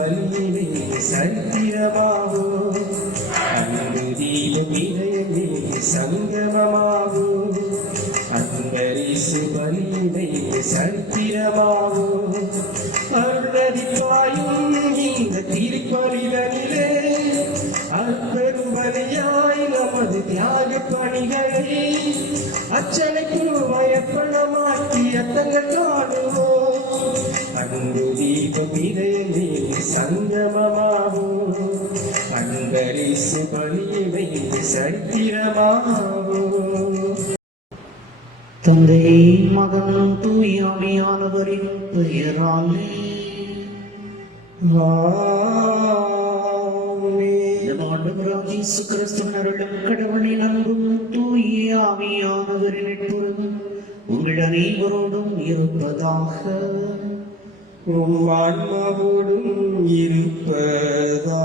பலியிலே சரித்திரமாவோ அன்பு தீபம் இதயமே சங்கமமாவோ அன்பரிசு பலியிலே சரித்திரமாவோ அருளதிப்பாயும் இந்த திருப்பலிதனிலே அற்பெரும் பலியாய் நமது தியாக பணிகளை அச்சனைக்கு வயப்பணமாக்கி அத்தங்கள் காணுவோம் அன்பு தீபம் இதயமே சங்கமமாகும் அன்பரிசு பலியிலே சரித்திரமாகும். தந்தை மகன் தூயாவியானவரின் பெயராலே இயேசு கிறிஸ்துவின் அருளும் கடவுளின் அன்பும் தூய ஆவியானவரின் நட்புறவும் உங்கள் அனைவரோடும் இருப்பதாக. ஆன்மாவோடும் இருப்பதாக.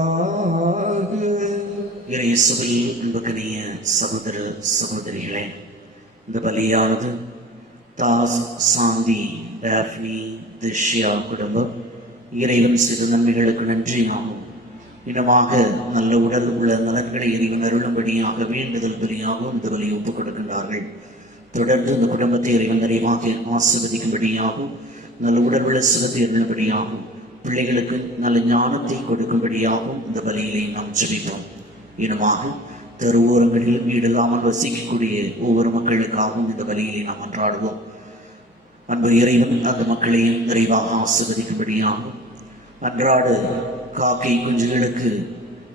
இயேசுவில் அன்புக்குரிய சகோதர சகோதரிகளே, இந்த பலியானது தாஸ், சாந்தி, டாஃப்னி, திஷ்யா குடும்பம் இறைவன் சிறு நன்மைகளுக்கு நன்றியாகும். இனமாக நல்ல உடல் உள்ள நலன்களை இறைவன் அருளும்படியாக வேண்டுதல் பலியாகவும் இந்த பலியை ஒப்புக் கொடுக்கின்றார்கள். தொடர்ந்து இந்த குடும்பத்தை இறைவன் நிறைவாக ஆசீர்வதிக்கும்படியாகவும் நல்ல உடல் உள்ள சுகத்தை அருளும்படியாகவும் பிள்ளைகளுக்கு நல்ல ஞானத்தை கொடுக்கும்படியாகவும் இந்த பலியிலே நாம் ஜெபிப்போம். இனமாக தெருவோரங்களில் வீடில்லாமல் வசிக்கக்கூடிய ஒவ்வொரு மக்களுக்காகவும் இந்த பலியிலே நாம் அன்றாடுவோம். அன்பு இறைவன் அந்த மக்களையும் நிறைவாக ஆசீர்வதிக்கும்படியாகவும் அன்றாட காக்கை குஞ்சுகளுக்கு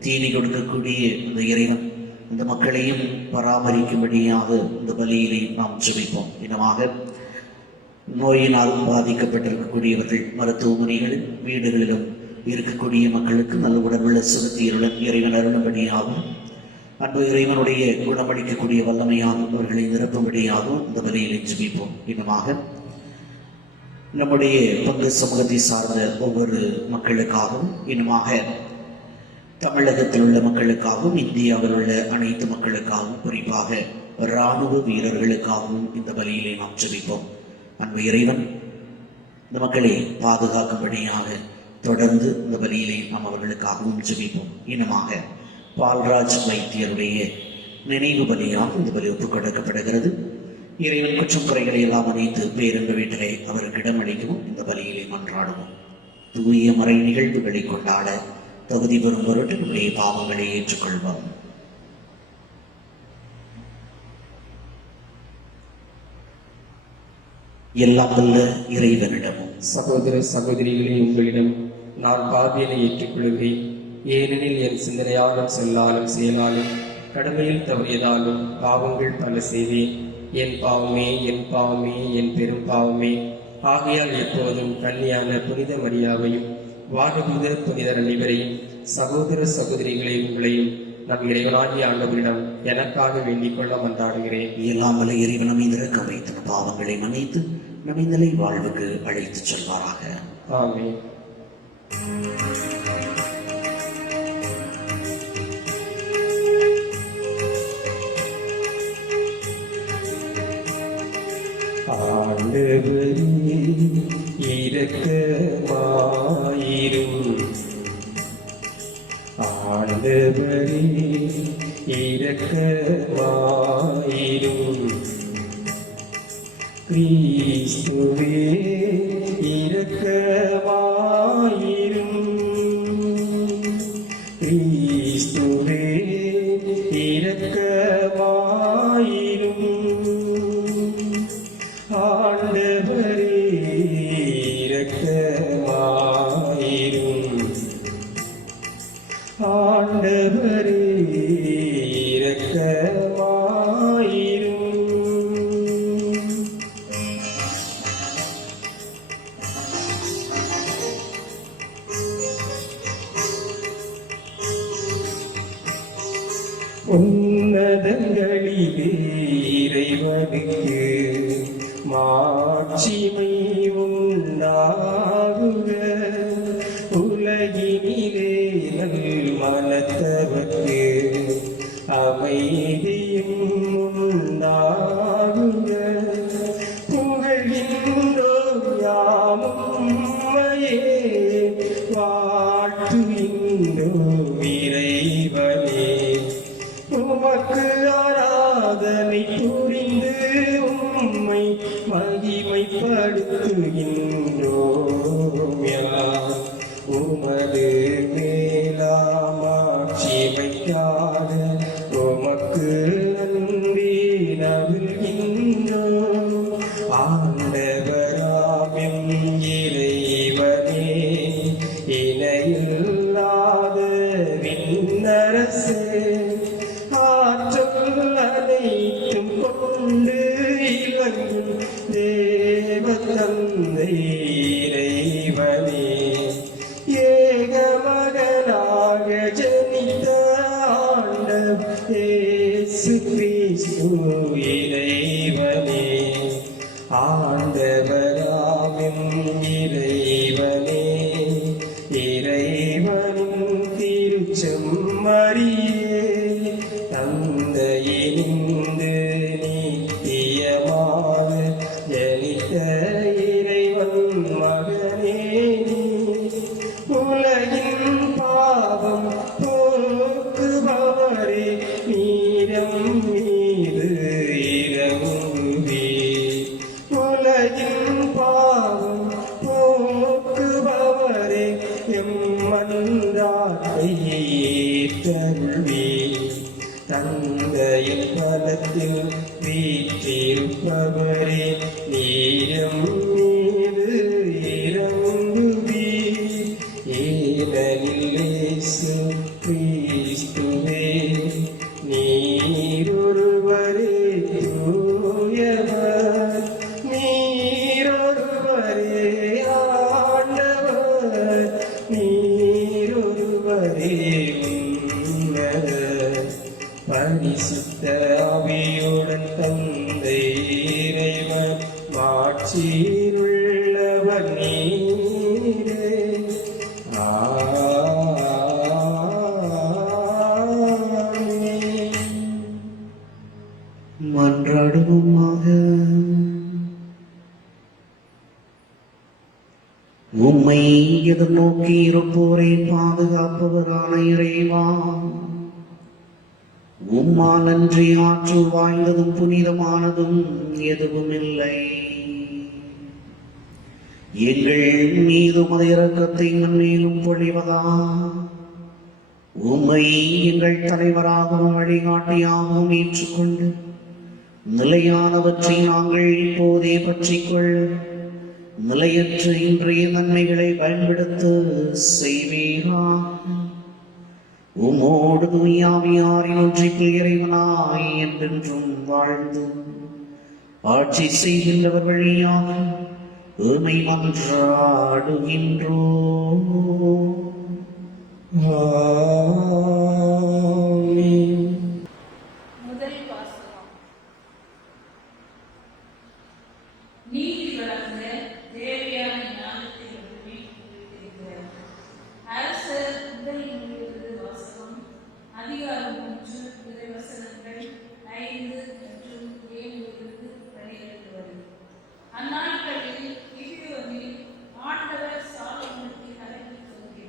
தீனி கொடுக்கக்கூடிய அந்த இறைவன் இந்த மக்களையும் பராமரிக்கும்படியாக இந்த பலியிலே நாம் ஜெபிப்போம். இனமாக நோயினால் பாதிக்கப்பட்டிருக்கக்கூடியவர்கள் மருத்துவமனைகளில் வீடுகளிலும் இருக்கக்கூடிய மக்களுக்கு நல்ல உடல்நல சுகத்தியருடன் இறைவன் அருளும்படியாகவும் அன்பு இறைவனுடைய குணமளிக்கக்கூடிய வல்லமையாகவும் அவர்களை நிரப்பும்படியாகவும் இந்த பலியிலே ஜெபிப்போம். இனமாக நம்முடைய பங்கு சமூகத்தை சார்ந்த ஒவ்வொரு மக்களுக்காகவும் இனமாக தமிழகத்தில் உள்ள மக்களுக்காகவும் இந்தியாவில் உள்ள அனைத்து மக்களுக்காகவும் குறிப்பாக இராணுவ வீரர்களுக்காகவும் இந்த பலியிலே நாம் ஜெபிப்போம். அன்பு இறைவன் இந்த மக்களை பாதுகாக்கும்படியாக தொடர்ந்து இந்த பலியிலே நாம் அவர்களுக்காகவும் ஜெபிப்போம். இனமாக பால்ராஜ் வைத்தியருடைய நினைவு பலியாக இந்த பலி ஒப்புக் கொடுக்கப்படுகிறது. இறைவன் குற்றம் குறைகளை எல்லாம் அனைத்து பேரன்பு வீட்டிலே அவருக்கு இடமளிக்கவும் இந்த பலியிலே மன்றாடுவோம். தூய மறை நிகழ்வுகளை கொண்டாட தகுதி பெறும் பொருட்டு நம்முடைய பாவங்களை ஏற்றுக்கொள்வோம். எல்லாம் வல்ல இறைவனிடமும் சகோதர சகோதரிகளே, உங்களிடம் நான் பாவியனை ஏற்றுக்கொள்கிறேன். ஏனெனில் என் சிந்தனையாலும் சொல்லாலும் செயலாலும் கடமையில் தவறியதாலும் பாவங்கள் பல செய்தேன். என் பாவமே, என் பாவமே, என் பெரும் பாவமே. ஆகையால் எப்போதும் கன்னியான புனித மரியாவையும் வானதூத புனிதர் அனைவரையும் சகோதர சகோதரிகளை உங்களையும் நம் இறைவனாகிய ஆண்டவரிடம் எனக்காக வேண்டிக் கொள்ள மன்றாடுகிறேன். இயலாமலை இறைவன் அமைந்திருக்க வைத்த பாவங்களை மன்னித்து நம்மை நிலை வாழ்வுக்கு அழைத்துச் செல்வாராக. ஆமென். ஆண்டவரே இரக்கமாயிரும், ஆண்டவரே இரக்கமாயிரும், கிறிஸ்துவே இரக்கமாயிரும், கிறிஸ்துவே இரக்கமாயிரும், ஆண்டவரே இரக்கமாயிரும், ஆண்டவரே இரக்கமாயிரும். உன்னதங்களிலே இறைவனுக்கு மாட்சிமை உண்டாகுக. உலகினிலே நல் மனத்தவர்க்கு அமைதியும் உண்டாகுக. புகழ்கின்றோம் யாமும் உம்மையே, வாழ்த்துகின்றோம் வாழ்த்துகின்றோம் இறைவனே. உமக்கு ஆராதனை புரிந்து உம்மை மகிமைப்படுத்துகின்றோம் யார். உமது மேலாமாட்சிமைக்காக உமக்கு நன்றி நல்கின்றோம். ஆண்டவராம் இறைவனே, இணையில்லாத விண்ணரசே, ஆற்றல் அனைத்தும் கொண்டு இலங்கும் தேவ தந்தை இறைவனே, ஏக மகனாக ஜனித்த ஆண்டவர் இயேசு கிறிஸ்து இறைவனே. ஆண்டவராம் இறைவனே, இறைவனின் திருச்செம்மறியே, தந்தையினின்று நித்தியமாக ஜனித்த இறைவன் மகனே நீ. உலகின் பாவம் போக்குபவரே, நீரம் மீது இறங்குவே. உலகின் பாவம் போக்குபவரே, எம் மன்றாட்டை ஏற்றருள்வே. தந்தையின் பலத்தில் வீற்றிருப்பவரே, நீரம் மீது இறங்குவே. ஏனெனில் இயேசு கிறிஸ்துவே, நீரொருவரே தூயவர், நீரொருவரே ஆண்டவர், நீரொருவரே உன்னதர். பரிசுத்த ஆவியுடன் தந்தை இறைவன் மாட்சியிலுள்ளவர் நீரே. ஆமென். மன்றாடுவோமாக. உம்மை எதிர்நோக்கி இருப்போரை பாதுகாப்பவரான இறைவா, உம்மால் அன்றி ஆற்றல் வாய்ந்ததும் புனிதமானதும் எதுவும் இல்லை. எங்கள் மீது உமது இரக்கத்தை மேலும் பொழிவதா, உம்மை எங்கள் தலைவராகவும் வழிகாட்டியாகவும் ஏற்றுக்கொண்டு நிலையானவற்றை நாங்கள் இப்போதே பற்றிக்கொள்ள நிலையற்ற இன்றைய நன்மைகளை பயன்படுத்த செய்வீரா. உமோடு தூயாவியாரின் ஒன்றிப்பில் இறைவனாய் என்றென்றும் வாழ்ந்து ஆட்சி செய்கின்றவர் வழியாக உம்மை மன்றாடுகின்றோம். ஆமென். முதல் வாசகம். நீதி வழங்க தேவையான ஞானத்தை மட்டுமே கொடுத்திருக்கிறார். அரசர் முதல் நூலிலிருந்து வாசகம். அதிகாரம் 3 இறைவசனங்கள் 5 மற்றும் 7 12 வரை. அந்நாட்களில் கிபியோனில் ஆண்டவர் சாலொமோனுக்கு கனவில் தோன்றினார்.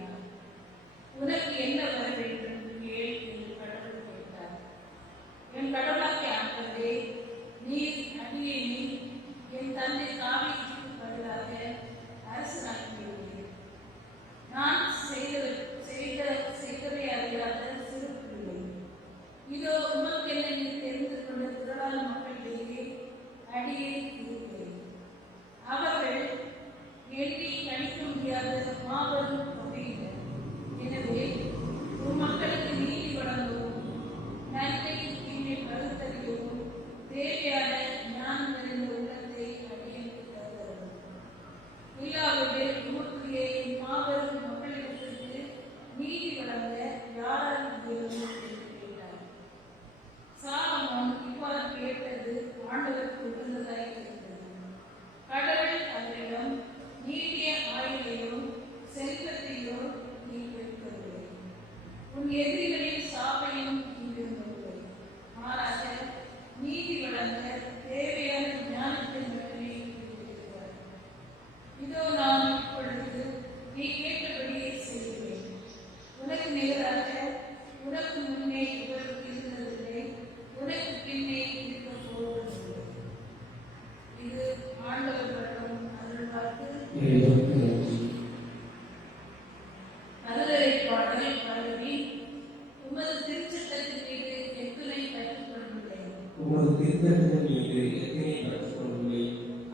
உமது திருத்தத்தின் மீது எத்தனை பற்றுக்கொண்டுள்ளே.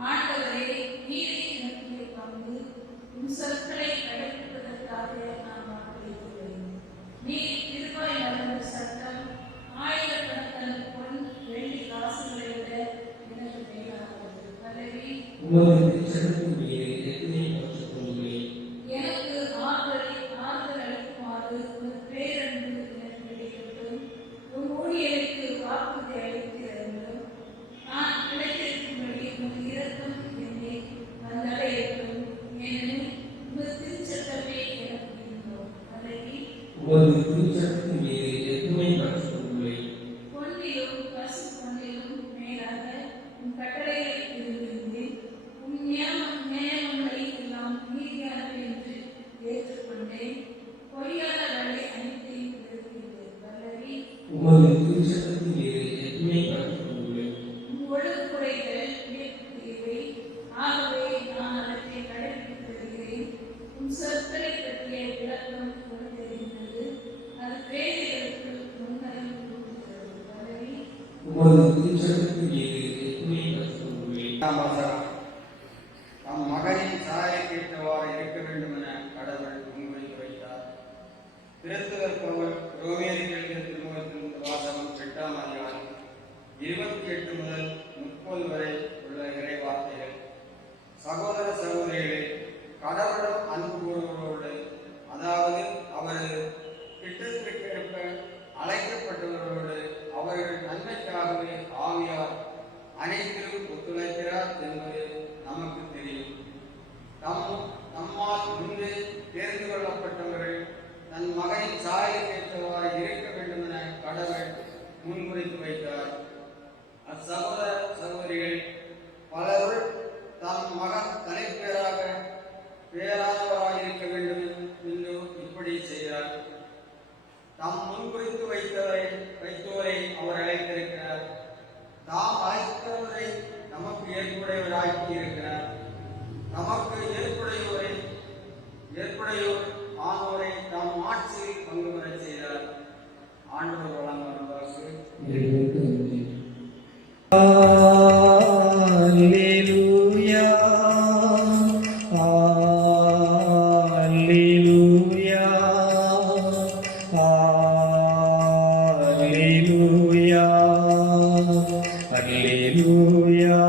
ஆண்டவரே, நீரே எனக்கு பங்கு. உம் சொற்களை கடைபிடிப்பதற்காக நான் வாக்களிக்கிறேன். நீர் கிருபை நடந்த சட்டம் ஆயிரக்கணக்கான பொன் வெள்ளி காசுகளை விட எனக்கு மேலானது. அல்லவே, உமது திருச்சட்டத்தின் மீது எத்தனை பற்றுக்கொண்டுள்ளே. எனக்கு ஆறுதல் அளிக்குமாறு உமது பேரன்பு எனக்கு கிடைக்கட்டும். உம் ஊழியருக்கு வாக்குறுதி அளித்திருந்தும் நான் கிடைத்திருக்கும்படி உமது இரக்கம் என்னை வந்தடையட்டும். ஏனெனில் உமது திருச்சட்டமே எனக்கு இன்பம். அல்லவே, உமது திருச்சட்டத்தின் மீது எத்தனை பற்றுக்கொண்டுள்ளே. பொன்னிலும் பசு பொன்னிலும் மேலாக உம் கட்டளைகளை விரும்புகிறேன். உம் நியமங்களை எல்லாம் நீதியானவை என்று ஏற்றுக்கொண்டேன். பொய்யான வழி அனைத்தையும் விரும்புகிறேன். அல்லவே, உமது திருச்சட்டத்தின் மீது எத்தனை பற்றுக்கொண்டுள்ளே. உம் ஒழுங்குமுறைகள் வியப்புக்குரியவை. ஆகவே நான் அவற்றை கடைபிடித்து வருகிறேன். உம் சொற்களை பற்றிய விளக்கம் எனக்கு தெரிந்தது. அது பேதைகளுக்கு முன்னறிவு கூறுகிறது. அல்லவே, உமது திருச்சட்டத்தின் மீது எத்தனை பற்றுக்கொண்டுள்ளே. தம் மகனின் சாயலுக்கு ஏற்றவாறு இருக்க வேண்டும் என கடவுள் முன்வைத்து வைத்தார். கிறிஸ்துவர் பவுல் ரோமியருக்கு எழுதிய திருமுகத்தின் வாசகம் 8ஆம் அதிகாரம் 28 முதல் 30 வரை உள்ள இறை வார்த்தைகள். சகோதர சகோதரிகளே, கடவுளிடம் அன்பு கூறுபவரோடு, அதாவது அவரது திட்டத்திற்கேற்ப அழைக்கப்பட்டவர்களோடு அவர்கள் நன்மைக்காகவே ஆவியார் அனைத்திலும் ஒத்துழைக்கிறார் என்பது நமக்கு தெரியும். நம்மால் முன்பே தேர்ந்து கொள்ளப்பட்டவர்கள் தன் மகனின் சாயலுக்கு ஏற்றவாறு இருக்க வேண்டும் என கடவுள் முன்குறித்து வைத்தார். அச்சகோதர சகோதரிகள் பலருள் தம் மகன் தலைப்பேராக பேரானவராக இருக்க வேண்டும் என்று இப்படி செய்கிறார். தாம் முன்குறித்து வைத்தோரை அவர் அழைத்திருக்கிறார். தாம் அழைத்தவரை நமக்கு ஏற்புடையவராக்கி இருக்கிறார். நமக்கு ஏற்புடையோர் ஆனோரை தாம் ஆட்சியில் பங்கு பெறச் செய்தார். ஆண்டவர் வழங்கும் வாக்கு. இறைவனுக்கு நன்றி. அல்லேலூயா, அல்லேலூயா, அல்லேலூயா, அல்லேலூயா,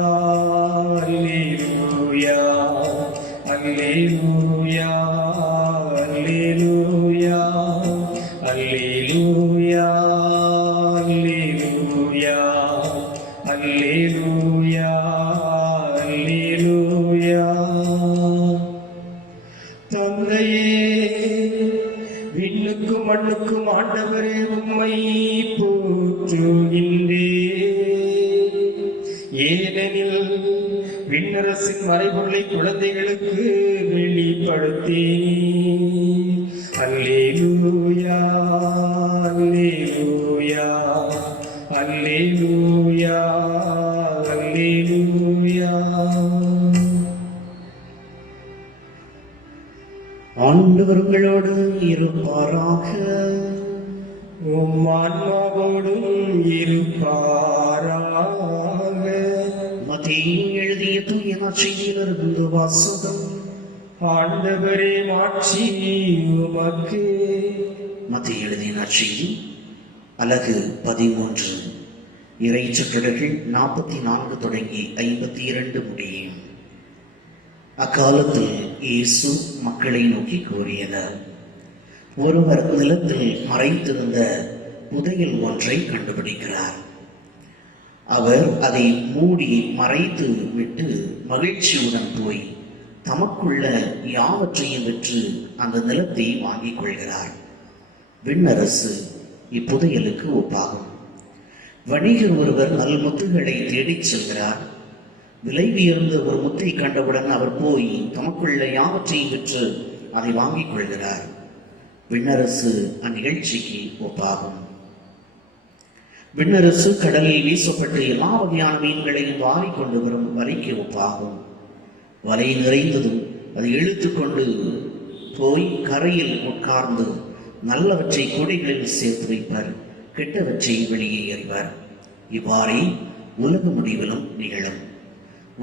அல்லேலூயா, அல்லேலூயா, அல்லேலூயா, அல்லேலூயா, அல்லேலூயா, அல்லேலூயா, அல்லேலூயா. தந்தையே, விண்ணுக்கும் மண்ணுக்கும் ஆண்டவரே உம்மை போற்றுகின்றே. ஏனெனில் விண்ணரசின் மறைபொருளை குழந்தைகளுக்கு வெளிப்படுத்தேனே. அல்லேலூயா, அல்லேலூயா, அல்லேலூயா, அல்லேலூயா. ஆண்டவர் உங்களோடு இருப்பாராக. உம் ஆன்மாவோடும் இருப்பாராக. மத்தேயு எழுதிய தூய நற்செய்தியிலிருந்து வாசகம். ஆண்டவரே, மாட்சி உமக்கு. மத்தேயு எழுதிய நற்செய்தி அலகு 13. இறை சொற்றொடர்கள் 44 தொடங்கி 52 முடியும். அக்காலத்தில் இயேசு மக்களை நோக்கி கூறியது: ஒருவர் நிலத்தில் மறைத்திருந்த புதையல் ஒன்றை கண்டுபிடிக்கிறார். அவர் அதை மூடி மறைத்து விட்டு மகிழ்ச்சியுடன் போய் தமக்குள்ள யாவற்றையும் விற்று அந்த நிலத்தை வாங்கிக் கொள்கிறார். விண்ணரசு இப்புதையலுக்கு ஒப்பாகும். வணிகர் ஒருவர் நல்முத்துகளை தேடிச் செல்கிறார். விலை உயர்ந்த ஒரு முத்தை கண்டவுடன் அவர் போய் தமக்குள்ள யாவற்றையும் விற்று அதை வாங்கிக் கொள்கிறார். விண்ணரசு அந்நிகழ்ச்சிக்கு ஒப்பாகும். விண்ணரசு கடலில் வீசப்பட்டு எல்லா வகையான மீன்களையும் வாரி கொண்டு வரும் வலைக்கு ஒப்பாகும். வலை நிறைந்ததும் அதை இழுத்து கொண்டு போய் கரையில் உட்கார்ந்து நல்லவற்றை கூடைகளில் சேர்த்து வைப்பார், கெட்டவற்றை வெளியே எறிவார். இவ்வாறே உலக முடிவிலும் நிகழும்.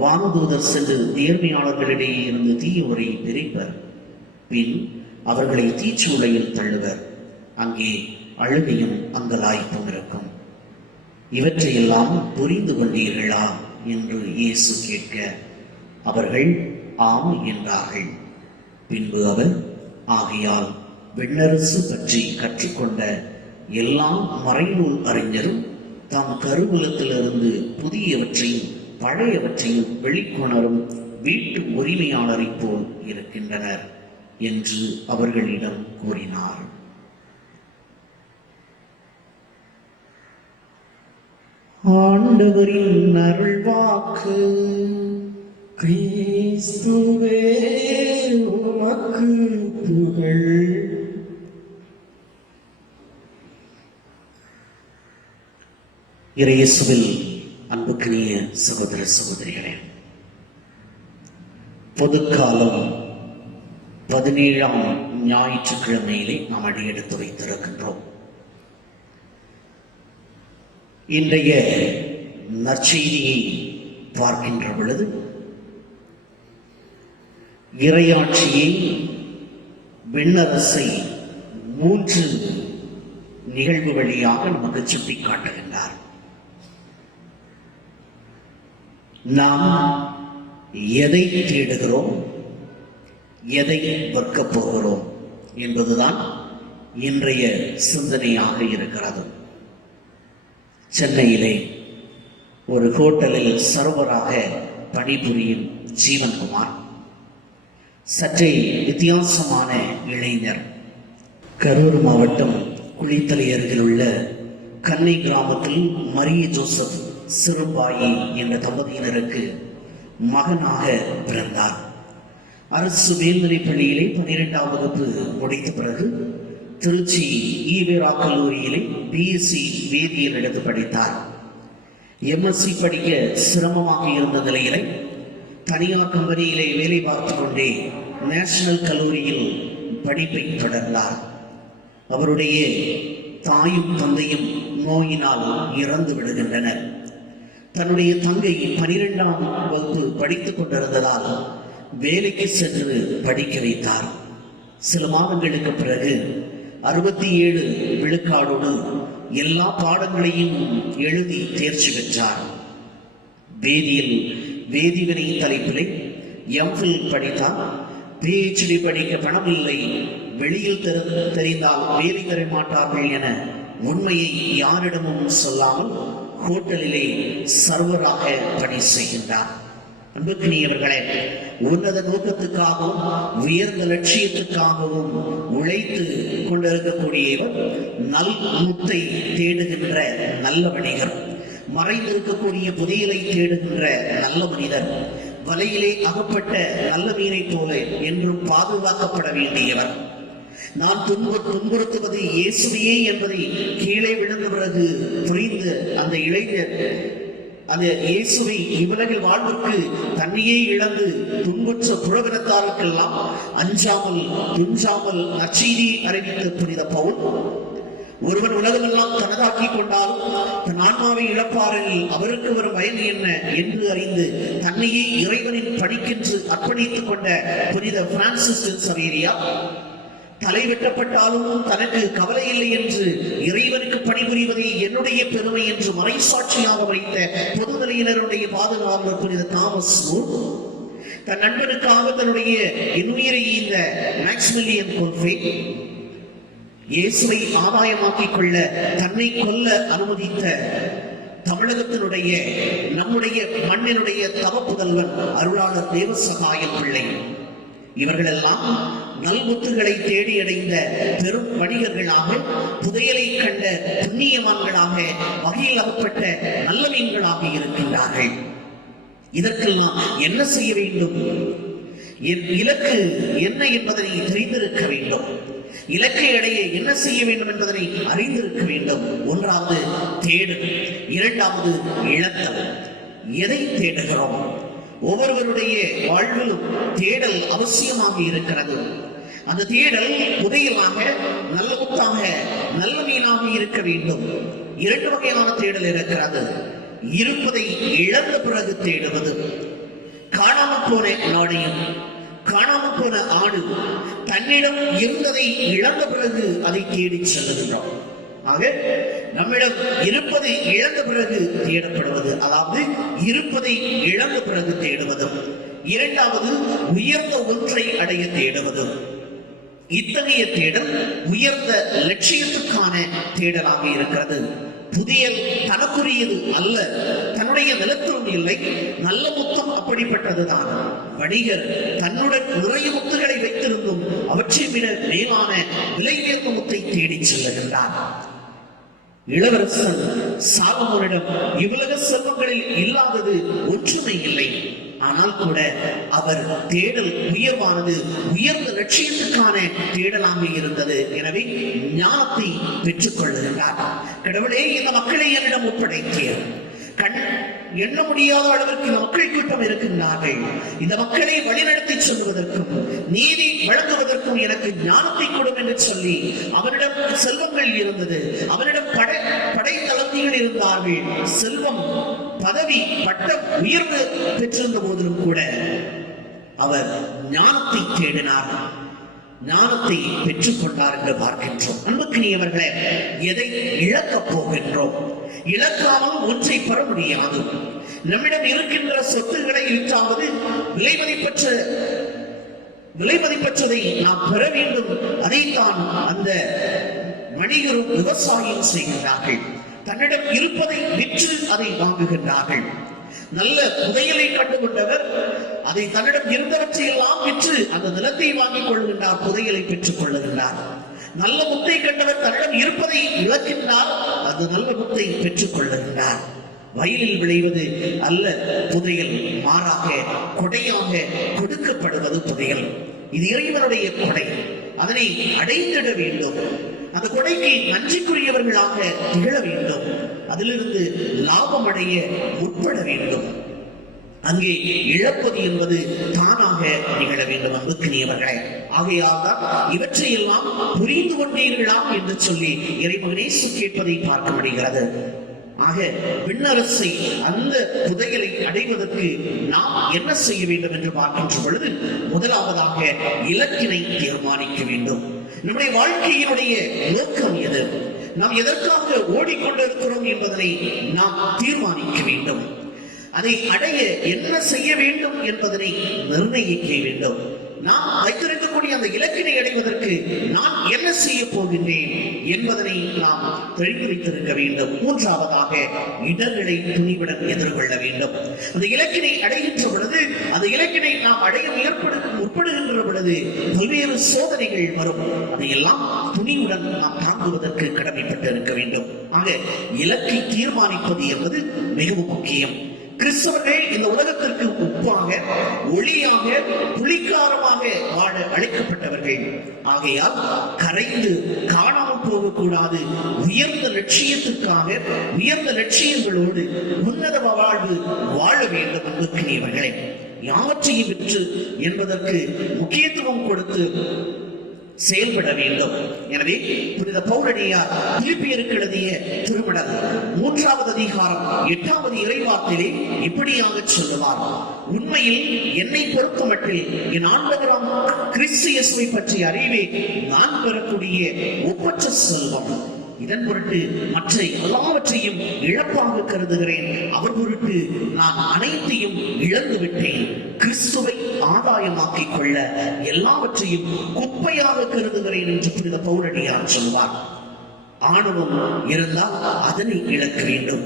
வானதூதர் சென்று நேர்மையாளர்களிடையே இருந்து தீயோரை பிரிப்பர். பின் அவர்களை தீச்சூளையில் தள்ளுவர். அங்கே அழுகையும் அங்கலாய்ப்பும் இருக்கும். இவற்றையெல்லாம் புரிந்து கொண்டீர்களா என்று இயேசு கேட்க அவர்கள் ஆம் என்றார்கள். பின்பு அவர், ஆகையால் விண்ணரசு பற்றி கற்றுக்கொண்ட எல்லா மறைநூல் அறிஞரும் தாம் கருவூலத்திலிருந்து புதியவற்றையும் பழையவற்றையும் வெளிக்கொணரும் வீட்டு உரிமையாளரை போல் இருக்கின்றனர் என்று அவர்களிடம் கூறினார். ஆண்டவரின் அருள்வாக்கு. கிறிஸ்துவே உமக்கு புகழ். இறையேசுவில் அன்புக்கினிய சகோதர சகோதரிகளே, பொதுக்காலம் 17ஆம் ஞாயிற்றுக்கிழமையிலே நாம் அடியெடுத்து வைத்திருக்கின்றோம். இன்றைய நற்செய்தியை பார்க்கின்ற பொழுது இறையாட்சியை, விண்ணரசை 3 நிகழ்வு வழியாக நமக்கு சுட்டி காட்டுகின்றார். நாம் எதை தேடுகிறோம், எதை வெற்கப் போகிறோம் என்பதுதான் இன்றைய சிந்தனையாக இருக்கிறது. சென்னையிலே ஒரு ஹோட்டலில் சர்வராக பணிபுரியும் ஜீவன்குமார் சற்றே வித்தியாசமான இளைஞர். கரூர் மாவட்டம் குளித்தலை அருகில் உள்ள கன்னை கிராமத்தில் மரிய ஜோசப் சிறுபாயி என்ற தம்பதியினருக்கு மகனாக பிறந்தார். அரசு மேல்நிலைப் பள்ளியிலே 12ஆம் வகுப்பு முடித்த பிறகு திருச்சி ஈவேரா கல்லூரியிலே பிஎஸ்சி வேதியியல் எடுத்து படித்தார். எம்எஸ்சி படிக்க சிரமமாக இருந்த நிலையிலே தனியார் கம்பெனியிலே வேலை பார்த்து கொண்டே நேஷனல் கல்லூரியில் படிப்பை தொடர்ந்தார். அவருடைய தாயும் தந்தையும் நோயினால் இறந்து விடுகின்றனர். தன்னுடைய தங்கை 12ஆம் வகுப்பு படித்துக் கொண்டிருந்ததால் வேலைக்கு சென்று படிக்க வைத்தார். சில மாதங்களுக்கு பிறகு 67 விழுக்காடோடு எல்லா பாடங்களையும் எழுதி தேர்ச்சி பெற்றார். வேதிவினை தலைப்பிலே எம்ஃபில் படித்தார். பிஹெச்டி படிக்க பணமில்லை, வெளியில் தெரிந்தால் வேலை தர மாட்டார்கள் என உண்மையை யாரிடமும் சொல்லாமல் ஹோட்டலிலே சர்வராக பணி செய்கின்றார். அன்புக்கினியவர்களே, உன்னத நோக்கத்துக்காகவும் உயர்ந்த லட்சியத்துக்காகவும் உழைத்து கொண்டிருக்கக்கூடியவர் நல் முத்தை தேடுகின்ற நல்ல வணிகர், மறைந்திருக்கக்கூடிய புதையலை தேடுகின்ற நல்ல மனிதர், வலையிலே அகப்பட்ட நல்ல மீனை போல என்றும் பாதுகாக்கப்பட வேண்டியவர். நான் துன்புறுத்துவது இயேசுவையே என்பதை கீழே விழுந்த பிறகு புரிந்து அந்த இளைஞர் அந்த இயேசுவை இவ்வுலகில் வாழ்வுக்கு தன்னையே இழந்து துன்புற்ற புறவினத்தாருக்கெல்லாம் அஞ்சாமல் துஞ்சாமல் நற்செய்தியை அறிவித்த புனித பவுல், ஒருவன் உலகமெல்லாம் தனதாக்கி கொண்டாலும் தன் ஆன்மாவை இழப்பாரில் அவருக்கு வரும் பயன் என்ன என்று அறிந்து தன்னையே இறைவனின் பணிக்கென்று அர்ப்பணித்துக் கொண்ட புனித பிரான்சிஸ் சவேரியா, தலை வெட்டப்பட்டாலும் தனக்கு கவலை இல்லை என்று இறைவனுக்கு பணிபுரிவதே என்னுடைய பெருமை என்று மறைசாட்சியாக வைத்த பொதுநிலையினருடைய பாதுகாவலர் புனித தாமஸ் மூர், தன் நண்பனுக்காக தன்னுடைய இன்னுயிரை ஈந்த மேக்ஸ்மில்லியன் கொல்ஃபே, இயேசுவை ஆதாயமாக்கிக் கொள்ள தன்னை கொல்ல அனுமதித்த தமிழகத்தினுடைய நம்முடைய மண்ணினுடைய தவப்புதல்வன் அருளாளர் தேவசகாயம் பிள்ளை, இவர்களெல்லாம் நல்முத்துகளை தேடி அடைந்த பெரும் வணிகர்களாக, புதையலை கண்ட புண்ணியவான்களாக, வகையில் அகப்பட்ட நல்ல மீன்களாக இருக்கின்றார்கள். இதற்கெல்லாம் என்ன செய்ய வேண்டும்? என் இலக்கு என்ன என்பதனை தெரிந்திருக்க வேண்டும். இலக்கை அடைய என்ன செய்ய வேண்டும் என்பதனை அறிந்திருக்க வேண்டும். ஒன்றாவது தேடல், இரண்டாவது இழத்தல். எதை தேடுகிறோம்? ஒவ்வொருவருடைய வாழ்விலும் தேடல் அவசியமாக இருக்கிறது. அந்த தேடல் புதையலாக, நல்ல முத்தாக, நல்ல மீனாக இருக்க வேண்டும். இரண்டு வகையான தேடல் இருக்கிறது. இருப்பதை இழந்த பிறகு தேடுவது. காணாமல் போன நாடையும் காணாமல் போன ஆடு தன்னிடம் இருந்ததை இழந்த பிறகு அதை தேடி செல்லுகின்றோம். ஆக நம்மிடம் இருப்பதை இழந்த பிறகு தேடப்படுவது, அதாவது இருப்பதை இழந்த பிறகு தேடுவதும். இரண்டாவது, உயர்ந்த ஒன்றை அடைய தேடுவதும். இத்தகைய தேடல் உயர்ந்த லட்சியத்துக்கான தேடலாக இருக்கிறது. புதியல் தனக்குரியது அல்ல, தன்னுடைய நிலத்திலும் இல்லை. நல்ல முத்தம் அப்படிப்பட்டதுதான். வணிகர் தன்னுடன் நிறைய முத்துகளை வைத்திருந்தும் அவற்றை விட மேலான விலை உயர்ந்த முத்தை தேடி செல்லுகின்றார். இளவரசன் சாலமோனிடம் இவ்வுலக செல்வங்களில் இல்லாதது ஒற்றுமை இல்லை. ஆனால் கூட அவர் தேடல் உயர்வானது, உயர்ந்த லட்சியத்துக்கான தேடலாக இருந்தது. எனவே ஞானத்தை பெற்றுக் கொள்ளுகின்றார். கடவுளே, இந்த மக்களை என்னிடம் ஒப்படைத்தீர். எண்ண முடியாத அளவிற்கு இந்த மக்கள் கூட்டம் இருக்கின்றார்கள். இந்த மக்களை வழிநடத்தி செல்வதற்கும் நீதி வழங்குவதற்கும் எனக்கு ஞானத்தை கொடும் என்று சொல்லி அவனிடம் செல்வங்கள் இருந்தது. அவனிடம் படைத்தளந்திகள் இருந்தார்கள். செல்வம், பதவி, பட்டம், உயர்வு பெற்றிருந்த போதிலும் கூட அவர் ஞானத்தை தேடினார். ஞானத்தை பெற்றுக் கொண்டார் என்று பார்க்கின்றோம். அன்புக்குரியவர்களே, எதை இழக்கப் போகின்றோம்? இழக்காமல் ஒன்றை பெற முடியாது. நம்மிடம் இருக்கின்ற சொத்துக்களை விற்றாவது விலை மதிப்பற்றதை நாம் பெற வேண்டும். அதைத்தான் அந்த வணிகரும் விவசாயம் செய்கின்றார்கள். தன்னிடம் இருப்பதை விற்று அதை வாங்குகின்றார்கள். நல்ல புதையலை கண்டுகொண்டவர் அதை தன்னிடம் இருந்தவற்றை எல்லாம் விற்று அந்த நிலத்தை வாங்கிக் கொள்கின்றார், புதையலை பெற்றுக் கொள்ளுகின்றார். நல்ல முத்தை கண்டவர் தன்னிடம் இருப்பதை இழக்கின்றார், அந்த நல்ல முத்தை பெற்றுக் கொள்ளுகின்றார். வயலில் விளைவது அல்ல புதையல், மாறாக கொடையாக கொடுக்கப்படுவது புதையல். இது இறைவனுடைய கொடை. அதனை அடைந்திட வேண்டும். அந்த கொடைக்கு நன்றிக்குரியவர்களாக திகழ வேண்டும். அதிலிருந்து லாபம் அடைய முற்பட வேண்டும். அங்கே இழப்பது என்பது தானாக நிகழ வேண்டும். அன்புக்குரியவர்களே, ஆகையால் தான் இவற்றையெல்லாம் புரிந்து கொண்டீர்களா என்று சொல்லி இறைமகனே கேட்பதை பார்க்க முடிகிறது. ஆக விண்ணரசை, அந்த புதையலை அடைவதற்கு நாம் என்ன செய்ய வேண்டும் என்று பார்க்கின்ற பொழுது, முதலாவதாக இலக்கினை தீர்மானிக்க வேண்டும். நம்முடைய வாழ்க்கையினுடைய நோக்கம் எது? நாம் எதற்காக ஓடிக்கொண்டிருக்கிறோம் என்பதனை நாம் தீர்மானிக்க வேண்டும். அதை அடைய என்ன செய்ய வேண்டும் என்பதனை நிர்ணயிக்க வேண்டும். நாம் வைத்திருக்கக்கூடிய அந்த இலக்கினை அடைவதற்கு நான் என்ன செய்ய போகின்றேன் என்பதனை நாம் தெளிவு வைத்திருக்க வேண்டும். மூன்றாவதாக இடர்களை துணிவுடன் எதிர்கொள்ள வேண்டும். அந்த இலக்கினை அடைகின்ற பொழுது, அந்த இலக்கினை நாம் அடைய முற்படுகின்ற பொழுது பல்வேறு சோதனைகள் வரும். அதையெல்லாம் துணிவுடன் நாம் தாங்குவதற்கு கடமைப்பட்டு இருக்க வேண்டும். ஆக இலக்கை தீர்மானிப்பது என்பது மிகவும் முக்கியம். கிறிஸ்தவர்கள் இந்த உலகத்திற்கு உப்பாக, ஒளியாக, புளிக்காரமாக வாழ அழைக்கப்பட்டவர்கள். ஆகையால் கரைந்து காணாமல் போகக்கூடாது. உயர்ந்த லட்சியத்துக்காக, உயர்ந்த லட்சியங்களோடு உன்னத வாழ்வு வாழ வேண்டும். என்பதற்குரியவர்களே, யாவற்றையும் விற்று என்பதற்கு முக்கியத்துவம் கொடுத்து செயல்பட வேண்டும். எனவே புனித பவுலடியார் பிலிப்பியருக்கு எழுதிய திருமடல் 3வது அதிகாரம் 8வது இறைவார்த்தையிலே இப்படியாக சொல்லுவார்: உண்மையில் என்னை பொறுத்த மட்டில் என் ஆண்டவராம் கிறிஸ்து இயேசுவை பற்றிய அறிவே நான் பெறக்கூடிய ஒப்பற்ற செல்வம். இதன் பொருட்டு மற்ற எல்லாவற்றையும் இழப்பாக கருதுகிறேன். அவர் பொருட்டு நான் அனைத்தையும் இழந்து விட்டேன். கிறிஸ்துவை ஆதாயமாக்கிக் கொள்ள எல்லாவற்றையும் குப்பையாக கருதுகிறேன் என்று புனித பவுலடியார் சொல்வார். ஆணவம் இருந்தால் அதனை இழக்க வேண்டும்.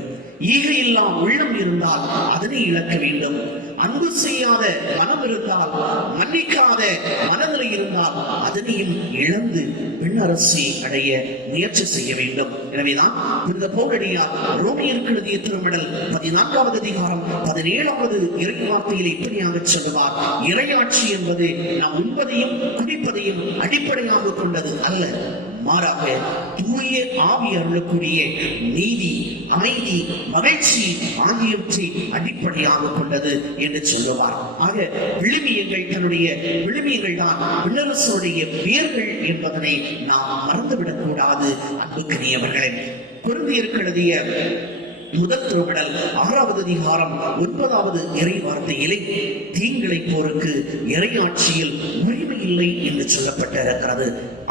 ஈகையில்லா உள்ளம் இருந்தால் அதனை இழக்க வேண்டும். அன்பு செய்யாத மனம் இருந்தால், மன்னிக்காத மனநிலை இருந்தால் அதனையும் இழந்து விண்ணரசை அடைய முயற்சி செய்ய வேண்டும். எனவேதான் புனித பவுலடியார் ரோமியருக்கு எழுதிய திருமடல் 14வது அதிகாரம் 17வது இறை வார்த்தையில் இப்படியாக சொல்லுவார்: இறையாட்சி என்பது நாம் உண்பதையும் குடிப்பதையும் அடிப்படையாக கொண்டது அல்ல, மாறாக தூய ஆவி அருளக்கூடிய நீதி, அமைதி, மகிழ்ச்சி ஆகியவற்றை அடிப்படையாக கொண்டது என்று சொல்லுவார். ஆக விழுமியங்கள் தன்னுடைய விழுமியங்கள் தான் விண்ணரசுடைய வேர்கள் என்பதனை நாம் மறந்துவிடக் கூடாது. அன்புக்குரியவர்களே, கொரிந்தியருக்கு எழுதிய முதல் திருமடல் 6வது அதிகாரம் 9வது இறை வார்த்தையிலே தீங்கிழைப்போருக்கு இறையாட்சியில் உரிமை இல்லை என்று சொல்லப்பட்டிருக்கிறது.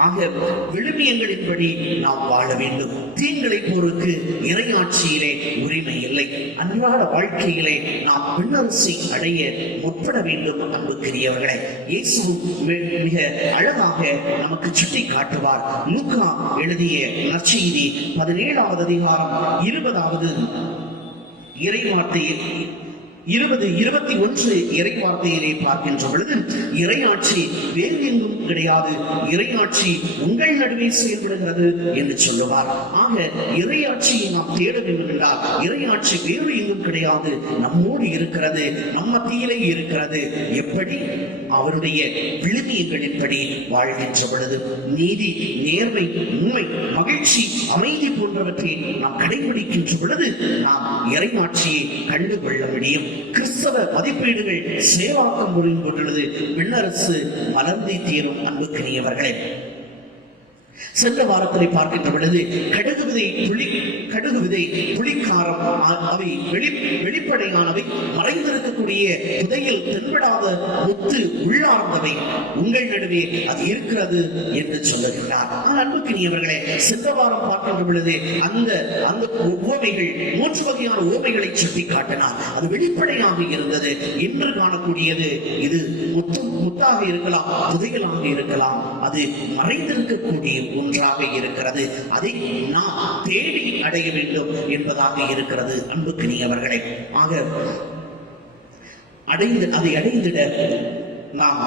ஆக விழுமியங்களின்படி நாம் வாழ வேண்டும். தீங்கிழைப்போருக்கு இறையாட்சியிலே உரிமை இல்லை. அன்றாட வாழ்க்கையிலே நாம் விண்ணரசை அடைய முற்பட வேண்டும். அன்புக்குரியவர்களே, இயேசு மிக அழகாக நமக்கு சுட்டி காட்டுவார். லூக்கா எழுதிய நற்செய்தி 17வது அதிகாரம் 20வது இறைவார்த்தையில் 20-21 இறைவார்த்தையிலே பார்க்கின்ற பொழுது, இறையாட்சி வேறு எங்கும் கிடையாது, இறையாட்சி உங்கள் நடுவே செயல்படுகிறது என்று சொல்லுவார். ஆக இறையாட்சியை நாம் தேட வேண்டும் என்றால் இறையாட்சி வேறு எங்கும் கிடையாது, நம்மோடு இருக்கிறது, நம் மத்தியிலே இருக்கிறது. எப்படி? அவருடைய விழுமியங்களின்படி வாழ்கின்ற பொழுது நீதி, நேர்மை, உண்மை, மகிழ்ச்சி, அமைதி போன்றவற்றை நாம் கடைபிடிக்கின்ற பொழுது நாம் இறையாட்சியை கண்டுகொள்ள முடியும். கிறிஸ்தவ மதிப்பீடுகள் சேவாக்கம் புரியும் பொழுது விண்ணரசு மலர்ந்தே தீரும். அன்புக்குரியவர்களே, சென்ற வாரத்திலே பார்க்கின்ற பொழுது கடுகு விதை புலிக்காரம் அவை வெளிப்படையானவை, மறைந்திருக்கக்கூடிய புதையில் தென்படாத முத்து உள்ளார்ந்தவை, உங்கள் நடுவே அது இருக்கிறது என்று சொல்லுகிறார். அன்புக்குரியவர்களே, சென்ற வாரம் பார்க்கின்ற பொழுது அந்த உவமைகள் 3 வகையான உவமைகளை சுட்டி காட்டினார். அது வெளிப்படையாக இருந்தது. இன்று காணக்கூடியது இது முத்தாக இருக்கலாம், புதையலாக இருக்கலாம், அது மறைந்திருக்கக்கூடிய ஒன்றாக இருக்கிறது. அதை நாம் தேடி அடைய வேண்டும் என்பதாக இருக்கிறது. அன்புக்குரியவர்களே, ஆக அதை அடைந்திட நாம்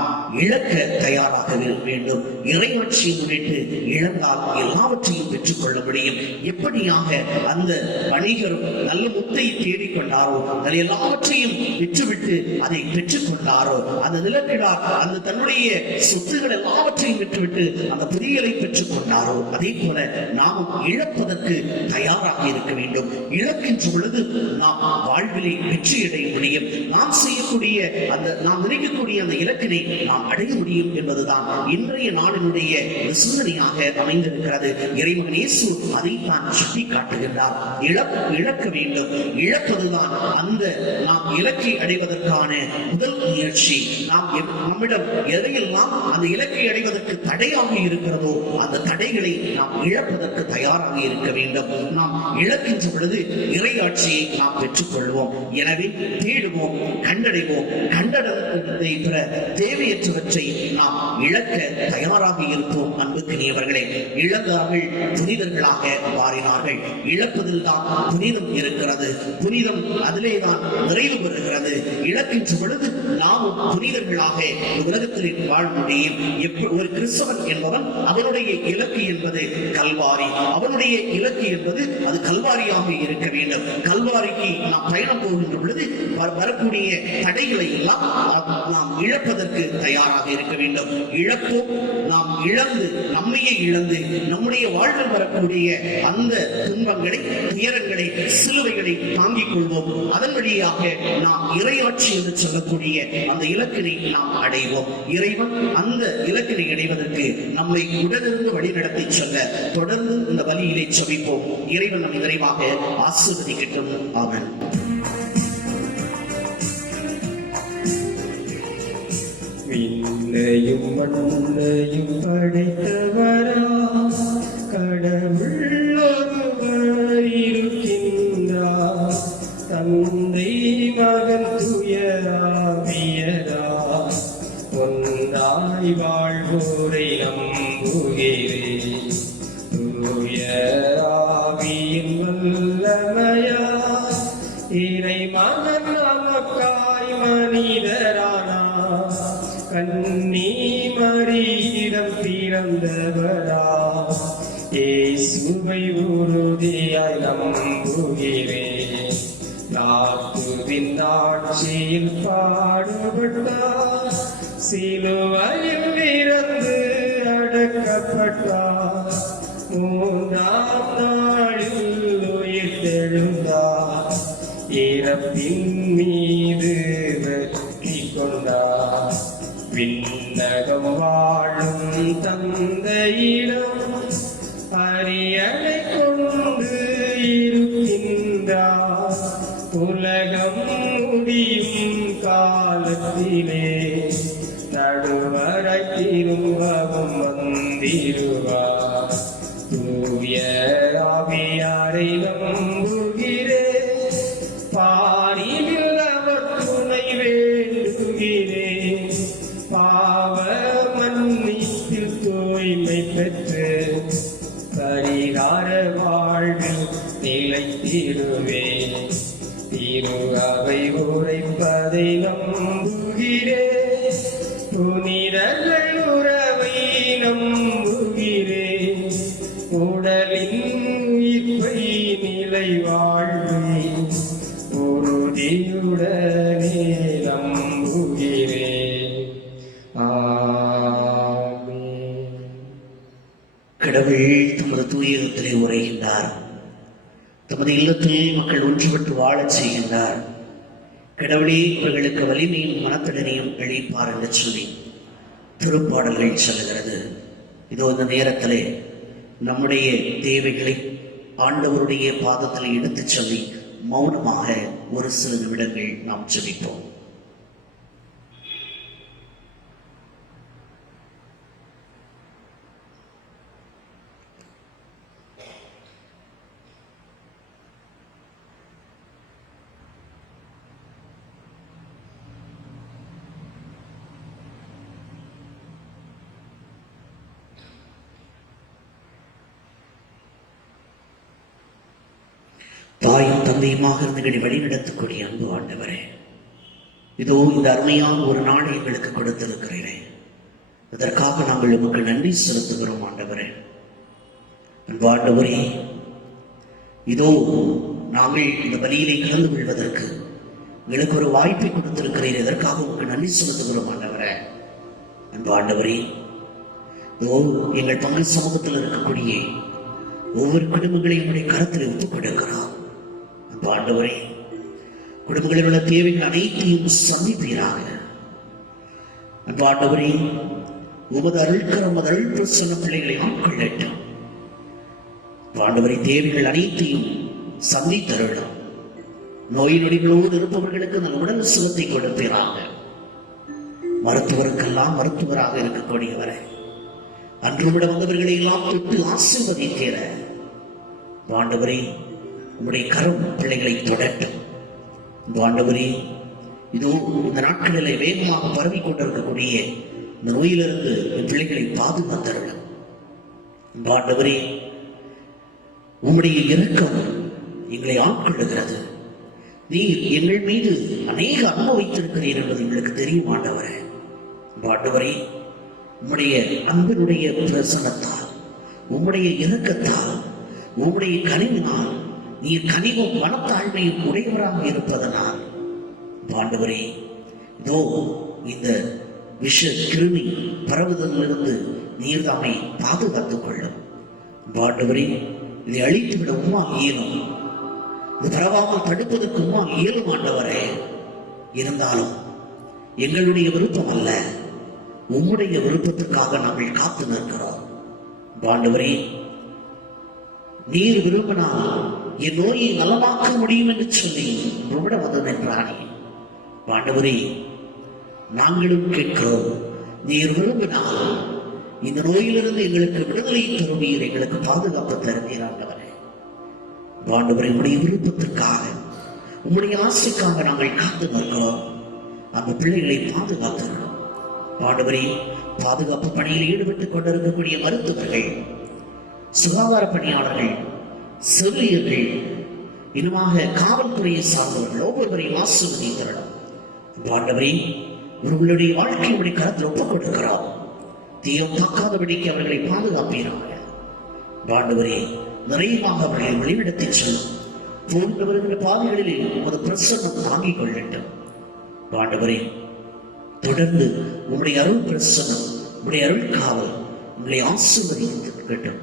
இழக்க தயாராக வேண்டும். இறையாட்சியை முன்னிட்டு இழந்தால் எல்லாவற்றையும் பெற்றுக்கொள்ள முடியும். எப்படியாக அந்த வணிகரும் நல்ல முத்தை தேடிக்கொண்டாரோ, அது எல்லாவற்றையும் விற்றுவிட்டு அதை பெற்றுக்கொண்டாரோ, அந்த நிலக்கிடார் அந்த தன்னுடைய சொத்துகள் எல்லாவற்றையும் விற்றுவிட்டு அந்த புதியலை பெற்றுக் கொண்டாரோ, அதே போல நாமும் இழப்பதற்கு தயாராக இருக்க வேண்டும். இழக்கின்ற பொழுது நாம் வாழ்விலை வெற்றியடைய முடியும். நாம் செய்யக்கூடிய நாம் நினைக்கக்கூடிய அந்த இலக்கினை நாம் அடைய முடியும் என்பதுதான் இன்றைய நாளினுடைய சிந்தனையாக அமைந்திருக்கிறது. இறைமகன் இயேசு அதைத்தான் சுட்டி காட்டுகின்றார். இழக்க வேண்டும். இழப்பதுதான் அந்த நாம் இலக்கை அடைவதற்கான முதல் முயற்சி. நம்மிடம் எதையெல்லாம் அந்த இலக்கை அடைவதற்கு தடையாக இருக்கிறதோ அந்த தடைகளை நாம் இழப்பதற்கு தயாராக இருக்க வேண்டும். நாம் இழக்கின்ற பொழுது இறையாட்சியை நாம் பெற்றுக் கொள்வோம். எனவே தேடுவோம், கண்டடைவோம். கண்டடத்தை பெற தேவையற்றவற்றை நாம் இழக்க தயாராக இருப்போம். அன்புக்குரியவர்களே, இழந்தார்கள் புனிதர்களாக மாறினார்கள். இழப்பதில் தான் புனிதம் இருக்கிறது. புனிதம் அதிலேதான் நிறைவு பெறுகிறது. இழக்கின்ற பொழுது நாமும் புனிதர்களாக உலகத்தில் வாழ முடியும். ஒரு கிறிஸ்தவன் என்பவன் அவனுடைய இலக்கு என்பது கல்வாரி. அவனுடைய இலக்கு என்பது அது கல்வாரியாக இருக்க வேண்டும். கல்வாரிக்கு நாம் பயணம் போகின்ற பொழுது வரக்கூடிய தடைகளை எல்லாம் நாம் இழப்பதற்கு தயாராக இருக்க வேண்டும். இழப்போம். நாம் இழந்து நம்மையே இழந்து நம்முடைய வாழ்வில் வரக்கூடிய அந்த துன்பங்களை, துயரங்களை, சிலுவைகளை தாங்கிக் கொள்வோம். அதன் வழியாக நாம் இறையாட்சி என்று சொல்லக்கூடிய அந்த இலக்கினை நாம் அடைவோம். இறைவன் அந்த இலக்கினை அடைவதற்கு நம்மை உடனிருந்து வழிநடத்தி செல்ல தொடர்ந்து இந்த வழியிலே செபிப்போம். இறைவன் நம்மை நிறைவாக ஆசீர்வதிக்கட்டும். ஆமென். விண்ணையும் மண்ணையும் படைத்தவரா கடவுள் ஒருவர் இருக்கின்றார். தந்தை, மகன், தூயராவியரா ஒன்றாய் வாழ்வோரை நம்புகிறேன். தூய ஆவியின் வல்லமையா இறை மகன் நமக்காய் மனிதரானா கன்னி மரியிடம் பிறந்தவரா இயேசுவை உறுதியாய் நம்புகிறேன். நாத்துவின் ஆட்சியில் பாடுபட்டார், சிலுவையில் இறந்து அடக்க அடக்கப்பட்டார், மூன்றாம் நாளில் உயிர்த்தெழுந்தார், இறப்பின் மீது வெற்றி கொண்டார். விண்ணகம் வாழும் தந்தையிடம் அரியணை கொண்டு இருக்கின்றார். உலகம் முடியும் காலத்திலே நடுவரை திரும்பவும் வந்திருவார். தூய ஆவியாரை நம்புகிறேன், பாரில் அவர் துணை வேண்டுகிறேன். பாவ மன்னிப்பில் தூய்மை பெற்று பரிகார வாழ்வில் நிலைத்திடுவேன். திரு அவை உரைப்பதை நம்புகிறேன், புனிதர்கள் உறவை நம்புகிறேன். உடலின் உயிர்ப்பை நிலை வாழ்வை உறுதியுடனே நம்புகிறேன். ஆமென். கடவுள் தமது தூயகத்திலே உரைகின்றார். தமது இல்லத்தில் மக்கள் ஒன்றுபட்டு வாழச் செய்கின்றார். கடவுளே அவர்களுக்கு வலிமையும் மனத்திடனையும் அளிப்பார் என்று சொல்லி திருப்பாடல்கள் சொல்லுகிறது. இதோ இந்த நேரத்திலே நம்முடைய தேவைகளை ஆண்டவருடைய பாதத்தில் எடுத்துச் சொல்லி மௌனமாக ஒரு சில நிமிடங்கள் நாம் ஜெபிப்போம். தாயும் தந்தையுமாக இருந்துகளை வழிநடத்தக்கூடிய அன்பு ஆண்டவரே, இதோ இந்த அருமையான ஒரு நாளை எங்களுக்கு கொடுத்திருக்கிறீரே, இதற்காக நாங்கள் உமக்கு நன்றி செலுத்துகிறோம் ஆண்டவரே. அன்பு ஆண்டவரே, இதோ நாங்கள் இந்த பலியிலே கலந்து கொள்வதற்கு எங்களுக்கு ஒரு வாய்ப்பை கொடுத்திருக்கிறீர், இதற்காக உமக்கு நன்றி செலுத்துகிறோம் ஆண்டவரே. அன்பு ஆண்டவரே, இதோ எங்கள் பங்கு சமூகத்தில் இருக்கக்கூடிய ஒவ்வொரு குடும்பங்களையும் உடைய கரத்தில் ஒப்புக் கொடுக்கிறோம். ஆண்டவரே, குடும்பங்களில் உள்ள தேவைகள் அனைத்தையும் சந்திப்பீராக. அன்பு ஆண்டவரே, உமது அருள்கரம் அருள் பிரசன்ன பிள்ளைகளை ஆட்கொள்ளட்டும். ஆண்டவரே, தேவைகள் அனைத்தையும் சந்தித்தருளும். நோய் நொடிகளோடு இருப்பவர்களுக்கு நல்ல உடல் சுகத்தை கொடுப்பீராக. மருத்துவருக்கெல்லாம் மருத்துவராக இருக்கக்கூடியவரை அன்றுவிட வந்தவர்களை எல்லாம் தொட்டு ஆசீர்வதிக்கிற ஆண்டவரே, உம்முடைய கரம் பிள்ளைகளை தொடட்டும். ஆண்டவரே, இதோ இந்த நாட்களிலே வேகமாக பரவி கொண்டிருக்கக்கூடிய இந்த நோயிலிருந்து பிள்ளைகளை பாதுகாத்தருளும். ஆண்டவரே, உம்முடைய இரக்கம் எங்களை ஆட்கொள்ளுகிறது. நீர் எங்கள் மீது அநேக அன்பு வைத்திருக்கிறீர் என்பது எங்களுக்கு தெரியும் ஆண்டவரே. ஆண்டவரே, உம்முடைய அன்பினுடைய பிரசன்னத்தால், உம்முடைய இரக்கத்தால், உம்முடைய கனிவினால், நீர் கனிவும் மனத்தாழ்மையும் உடையவராக இருப்பதனால் ஆண்டவரே, இதோ இந்த விஷ கிருமி பரவுதலிலிருந்து நீர் தாமை பாதுகாத்துக் கொள்ளும். ஆண்டவரே, இதை அழித்துவிட உம்மால் இயலும், இது பரவாமல் தடுப்பதற்கு உம்மால் இயலும் ஆண்டவரே. இருந்தாலும் எங்களுடைய விருப்பம் அல்ல, உம்முடைய விருப்பத்திற்காக நாங்கள் காத்து நிற்கிறோம். ஆண்டவரே, நீர் விரும்பினால் என் நோயை நலமாக்க முடியும் என்று சொல்லி உம்மிட வந்து நின்றானே. ஆண்டவரே, நாங்களும் கேட்கிறோம், நீர் விரும்பினால் இந்த நோயிலிருந்து எங்களுக்கு விடுதலை தருவீர், எங்களுக்கு பாதுகாப்பு தருவீர் ஆண்டவரே. ஆண்டவரே, உம்முடைய விருப்பத்திற்காக, உம்முடைய ஆசைக்காக நாங்கள் காத்து நிற்கிறோம். அந்த பிள்ளைகளை பாதுகாத்துகிறோம் ஆண்டவரே. பாதுகாப்பு பணியில் ஈடுபட்டுக் கொண்டிருக்கக்கூடிய மருத்துவர்கள், சுகாதார பணியாளர்கள், செவிலியர்கள், இன்னுமாக காவல்துறையை சார்ந்தவர்கள் ஒவ்வொருவரையும் ஆசீர்வதிக்கிறோம் ஆண்டவரே. இவர்களுடைய வாழ்க்கையுடைய கரத்தில் ஒப்புக் கொடுக்கிறோம். தீயம் தாக்காதபடிக்கு அவர்களை பாதுகாப்பீராக ஆண்டவரே. நிறைவாக அவர்களை வழிநடத்திச் செல்லும் போன்று வருகிற பாதைகளிலே உமது பிரசன்னம் தாங்கிக் கொள்ளட்டும் ஆண்டவரே. தொடர்ந்து உம்முடைய அருள் பிரசன்னம், உம்முடைய அருள் காவல் உங்களை ஆசீர்வதிக்கட்டும்.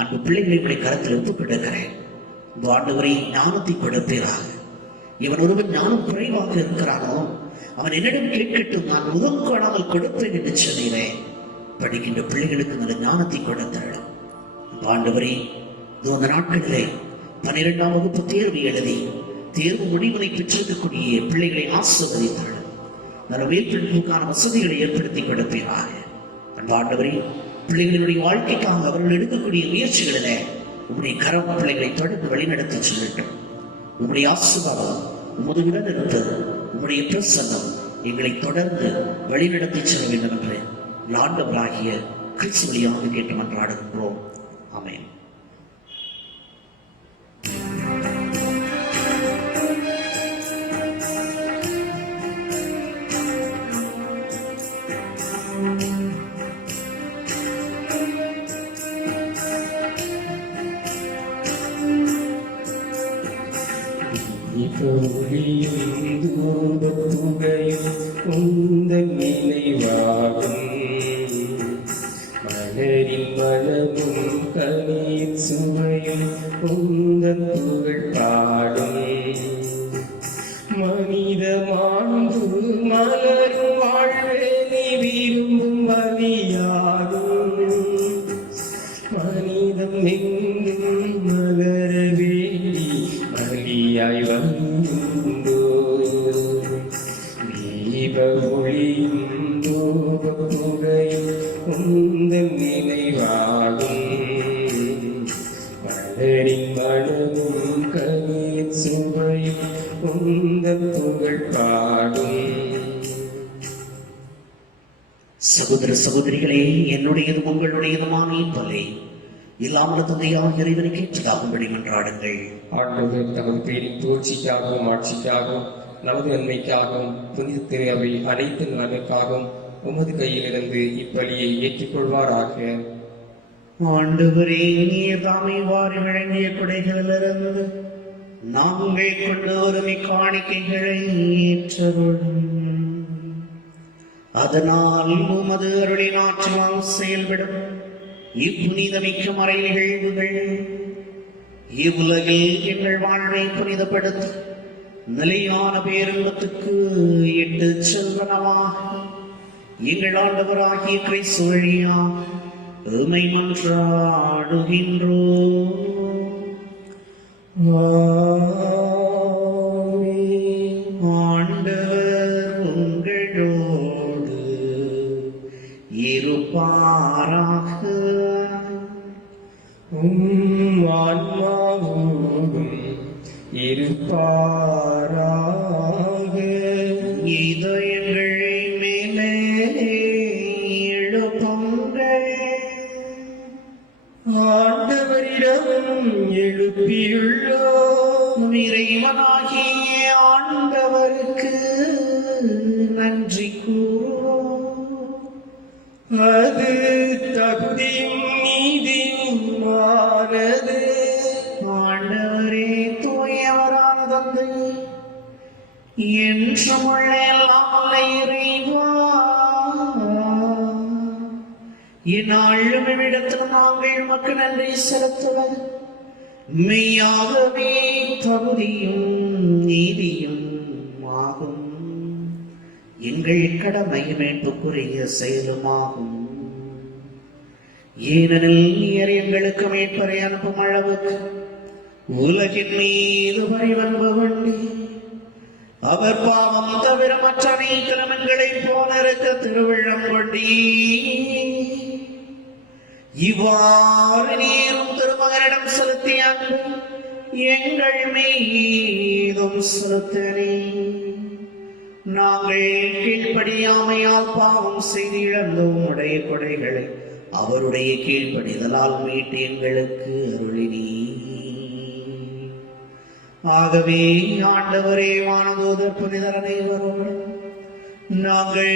அன்பு பிள்ளைகளை உடைய கரத்தில் ஒப்புக் கொடுக்கிறேன். இந்த ஆண்டவரை ஞானத்தை கொடுப்பீராக. இவன் ஒருவன் ஞானம் குறைவாக இருக்கிறானோ அவன் என்னிடம் கேட்கட்டும், நான் முகம் காணாமல் கொடுப்பேன் என்று சொன்னேன். படிக்கின்ற பிள்ளைகளுக்கு நல்ல ஞானத்தை கொடுத்தாள். ஆண்டவரே, இந்த நாட்களிலே 12ஆம் வகுப்பு தேர்வு எழுதி தேர்வு முடிவினை பெற்றிருக்கக்கூடிய பிள்ளைகளை ஆசீர்வதித்தாள். நல்ல மேற்படிப்புக்கான வசதிகளை ஏற்படுத்தி கொடுப்பீராக. ஆண்டவரே, பிள்ளைகளுடைய வாழ்க்கைக்காக அவர்கள் எடுக்கக்கூடிய முயற்சிகளிலே உங்களுடைய கரம் பிள்ளைகளை தொடர்ந்து வழிநடத்தி செல்லட்டும். உங்களுடைய ஆசீர்வாதம் உமது உடன் இருப்பது, உங்களுடைய பிரசன்னம் எங்களை தொடர்ந்து வழிநடத்தி செல்ல வேண்டும் என்று ஆண்டவராகிய கிறிஸ்து வழியாக கேட்டு மன்றாடுகின்றோம். ஆமென். ஒளியும் தூபப்புகையும் உந்தன் நினைவாகும். மலரின் மனமும் கனியின் சுவையும் உந்தன் புகழ் பாடும். மனித மாண்பு மலரும் வாழ்வே நீ விரும்பும் வழியாகும். மனிதம் எங்கும் மலர வேண்டி மலியாய் வந்தோ. தீப ஒளியும் தூப புகையும் உந்தன் நினைவாகும். மலரின் மனமும் கனியின் சுவையும் உந்தன் புகழ் பாடும். சகோதர சகோதரிகளே, என்னுடையதும் உங்களுடையதுமான இப்பலை இல்லாமல் தந்தையாக இறைவனுக்கு ஏற்றதாகும்படி மன்றாடுங்கள். ஆண்டவர் தமது பேரின் புகழ்ச்சிக்காகவும் ஆட்சிக்காகவும் நமது நன்மைக்காகவும் புனித அவை அனைத்து நலனுக்காகவும் உமது கையிலிருந்து இப்பலியை ஏற்றுக்கொள்வாராக. ஆண்டவரே, நீர் தாமே வாரி வழங்கிய கொடைகளிலிருந்து நாங்கள் கொண்டு வரும் இக்காணிக்கைகளை ஏற்றருளும். அதனால் உமது அருளின் ஆற்றலால் செயல்படும் இப்புனிதமிக்க மறை நிகழ்வுகள் இவ்வுலகில் எங்கள் வாழ்வை புனிதப்படுத்தும் நிலையான பேரின்பத்துக்கு இட்டு செல்வனமாக எங்கள் ஆண்டவராகிய கிறிஸ்து வழியாக உம்மை மன்றாடுகின்றோம். ஆண்டவர் உங்களோடு இருப்பாராக. ஆன்மாவோடும் இருப்பாராக. இதயங்கள் மேலே எழுப்புங்கள். ஆண்டவரிடம் எழுப்பியுள்ளோம். இறைவனாகிய ஆண்டவருக்கு நன்றி கூறுவோம். அது தகுதியும் நீதியுமானது. ஆண்டவரே, தூயவரான தந்தை, என்றும் உள்ள எல்லாம் வல்ல இறைவா, இந்நாளும் இவ்விடத்தில் நாங்கள் உமக்கு நன்றி செலுத்துவது மெய்யாகவே தகுதியும் நீதியும் ஆகும். எங்கள் கடமை மீட்புக்குரிய செயலுமாகும். ஏனெனில் நீர் எங்களுக்கு மீட்பரை அனுப்பும் அளவுக்கு உலகின் மீது பரிவன்பு கொண்டு அவர் பாவம் தவிர மற்ற அனைத்திலும் எங்களைப் போல இருக்க திருவிழம் கொண்டீ. இவ்வாறு நீரும் திருமகனிடம் செலுத்திய அன்பு எங்கள் மீதும் செலுத்தனே. நாங்கள் கீழ்ப்படியாமையால் பாவம் செய்து இழந்தோம் உடைய கொடைகளை அவருடைய கீழ்ப்படிதலால் மீட்டு எங்களுக்கு அருளினீ. ஆகவே ஆண்டவரே, வானதூதர் புனிதர் அனைவரும் நாங்கள்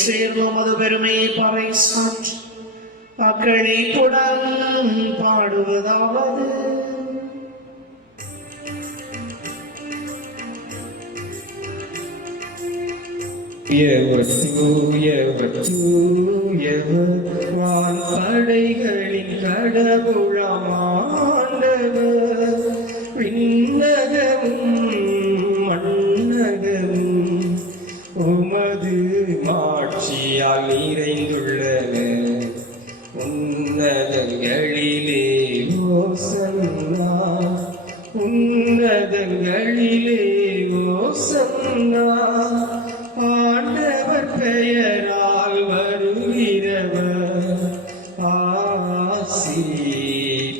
சேர்வோம் அது பெருமையை பறை சாற்று அக்களிப்புடன் பாடுவதாவது. தூயவர் தூயவர் தூயவர் படைகளின் கடவுளாம் ஆண்டவர் விண்ணகமும் மண்ணகமும் உமது மாட்சியால் நிறைந்துள்ளன. உன்னதங்களிலே ஓசன்னா, உன்னதங்களிலே ஓசன்னா, ஆண்டவர் பெயரால் வருகிறவர் ஆசி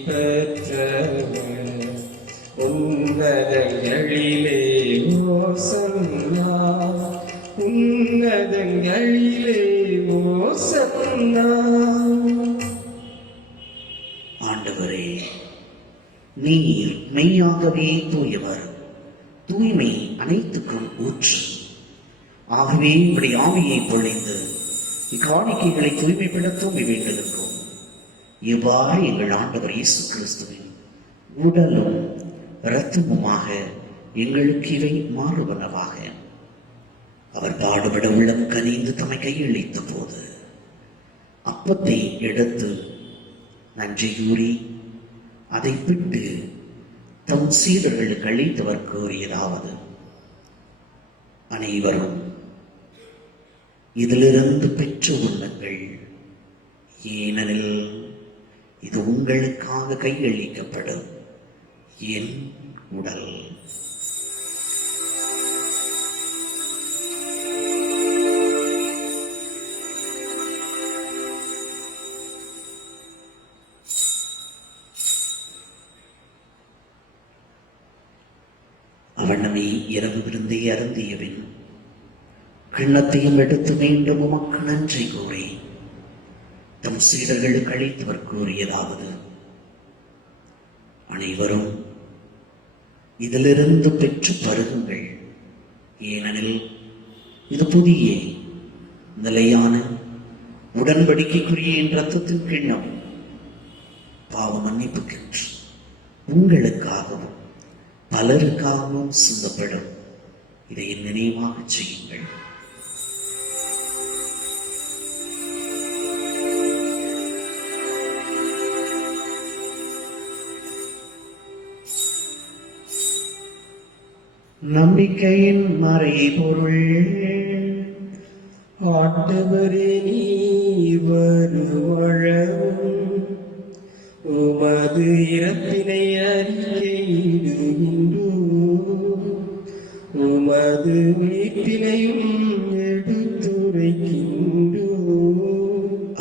பெற்றவர். உன்னதங்களிலே ஓசன்னா, உன்னதங்களிலே ஓசன்னா. ஆண்டவரே, நீர் மெய்யாகவே தூயவர், தூய்மை அனைத்துக்கும் ஊற்று. ஆகவே உங்களுடைய ஆவியை பொழிந்து இக்காணிக்கைகளை தூய்மைப்படுத்தவும் வேண்டுகின்றோம். இவ்வாறு எங்கள் ஆண்டவர் இயேசு கிறிஸ்துவின் உடலும் இரத்தமுமாக எங்களுக்கு இவை மாறுவனவாக. அவர் பாடுபட உள்ளம் கனிந்து தம்மை கையளித்த போது அப்பத்தை எடுத்து நன்றி கூறி அதை பிட்டு தம் சீடர்களுக்கு அளித்தவர் கூறியதாவது: அனைவரும் இதிலிருந்து பெற்று உண்ணுங்கள், ஏனெனில் இது உங்களுக்காக கையளிக்கப்படும் என் உடல். அவனமே இரவு விருந்தை அருந்தியபின் கிண்ணத்தையும் எடுத்து மீண்டும் உமக்கு நன்றி கூறி தம் சீடர்களுக்கு அளித்தவர் கூறியதாவது: அனைவரும் இதிலிருந்து பெற்று பருகுங்கள், ஏனெனில் இது புதிய நிலையான உடன்படிக்கைக்குரிய என் இரத்தத்தின் கிண்ணம், பாவ மன்னிப்புக்கென்று உங்களுக்காகவும் பலருக்காகவும் சிந்தப்படும். இதை நினைவாக செய்யுங்கள். நம்பிக்கையின் மறைபொருள். ஆண்டவரே நீர் வருவளவும் உமது இறப்பினை அறிக்கையிடுகின்றோம், உமது உயிர்ப்பினையும் எடுத்துரைக்கின்றோம்.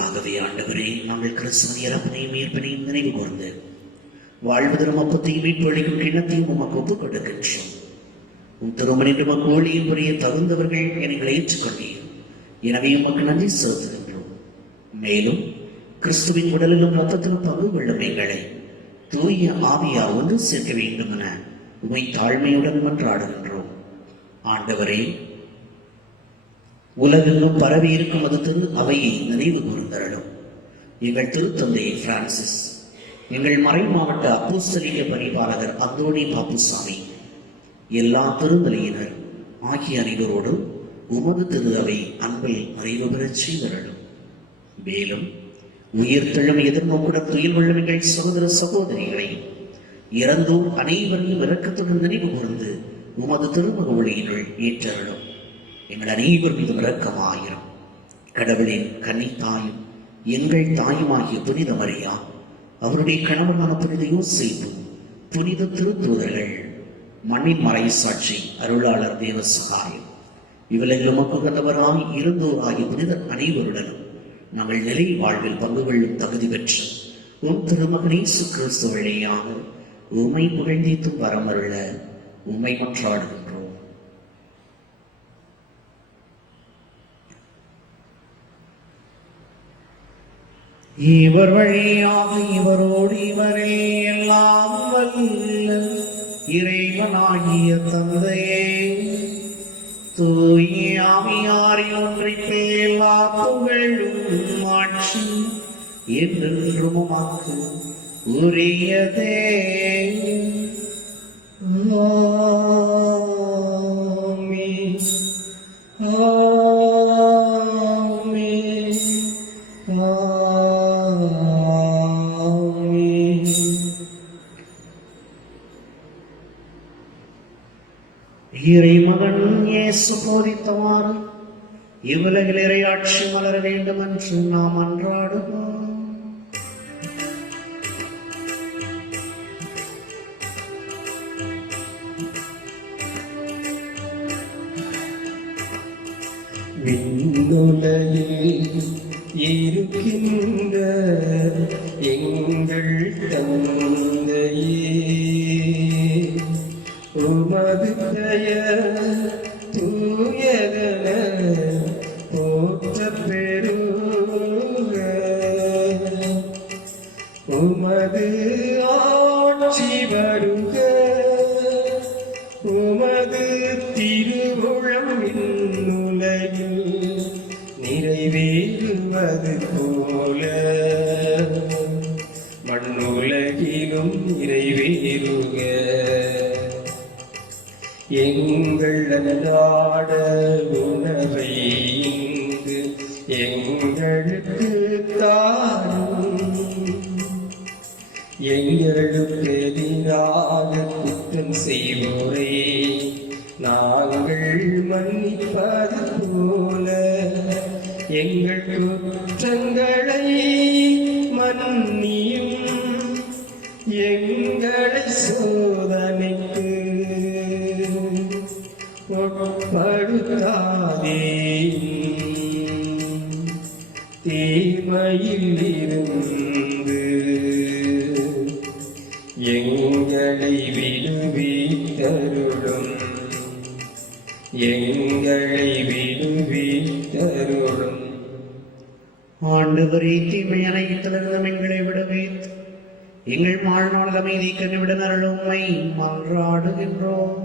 ஆகவே ஆண்டவரே, நாங்கள் கிறிஸ்துவின் இறப்பினையும் உயிர்ப்பினையும் நினைவு கூர்ந்து வாழ்வு தரும் அப்பத்தையும் மீட்பு அளிக்கும் கிண்ணத்தையும் உமக்கு ஒப்புக் கொடுக்கின்றோம். உம் திருமணின் உமக்கு ஊழியம் புரிய தகுந்தவர்கள் எங்களை ஏற்றுக்கொண்டீர். எனவே உமக்கு நன்றி செலுத்துகின்றோம். மேலும் கிறிஸ்துவின் உடலிலும் ரத்தத்திலும் பங்கு கொள்ளும் எங்களை தூய ஆவியார் ஒன்று சேர்க்க வேண்டும் என உமை தாழ்மையுடன் மன்றாடுகின்றோம். ஆண்டவரே, உலகெங்கும் பரவி இருக்கும் அது திரு அவையை நினைவு கூர்ந்தருளும். எங்கள் திருத்தந்தை பிரான்சிஸ், எங்கள் மறை மாவட்ட அப்போஸ்தலிக பரிபாலகர் அந்தோணி பாப்புசாமி, எல்லா திருநிலையினர் ஆகிய அனைவரோடு உமது திரு அவை அன்பில் நிறைவு பெறச் செய்தருளும். மேலும் உயிர்த்தெழும் எதிர்நோக்குடன் துயில் கொள்ளும் எங்கள் சகோதர சகோதரிகளை இறந்தோர் அனைவரையும் இரக்கத்துடன் நினைவு கூர்ந்து உமது திருமுக ஒளியினுள் ஏற்றருளும். எங்கள் அனைவர் மீதும் இரக்கமாயிரும். கடவுளின் கன்னித்தாயும் எங்கள் தாயுமாகிய புனித மரியா, அவருடைய கணவனான புனித யோசேப்பு, புனித திருத்தூதர்கள், மண்ணின் மறை சாட்சி அருளாளர் தேவ சகாயம், இவர்கள் உமக்கு உகந்தவராய் இருந்தோராகிய புனிதர் அனைவருடனும் நாங்கள் நிலை வாழ்வில் பங்கு கொள்ளும் தகுதி பெற்று உம் திருமகன் இயேசு கிறிஸ்து வழியாக உம்மை புகழ்ந்தீத்தும் வரமருள உம்மை மன்றாடுகின்றோம். இவர் வழியாக இவரோடு இவரே எல்லாம் வல்ல இறைவனாகிய தந்தையே, தூய ஆவியாரின் ஒன்றிப்பே எல்லா புகழும் ஆட்சி என்றென்றும் உமக்கு உரியதே. ஆமென். ஆமென். ஆமென். இறைமகன் இயேசு போதித்தவாறு இவ்வுலகில் இறையாட்சி மலர வேண்டும் என்று நாம் அன்றாடுவோம். விண்ணுலகில் இருக்கின்ற எங்கள் தந்தையே, உமது பெயர் தூயதென போற்றப் பெறுக. உமது ஆட்சி வருக. உமது திருவுளம் விண்ணுலகில் நிறைவேறுவது போல மண்ணுலகிலும் நிறைவேறுக. எங்கள் அன்றாட உணவை இங்கு எங்களுக்கு தாரும். எங்களுக்கு எதிராக குற்றம் செய்வோரை நாங்கள் மன்னிப்பது போல எங்கள் குற்றங்களை மன்னியும். எங்களை சோதனைக்கு உட்படுத்தாதேயும், தீமையில் இருந்து எங்களை விடுவித்தருளும். எங்களை விடுவித்தருளும். ஆண்டவரே, தீமை அனைத்திலிருந்தும் எங்களை விடுவித்து எங்கள் வாழ்நாள் அமைதிக்கு நிமிடங்கள் உம்மை மன்றாடுகின்றோம்.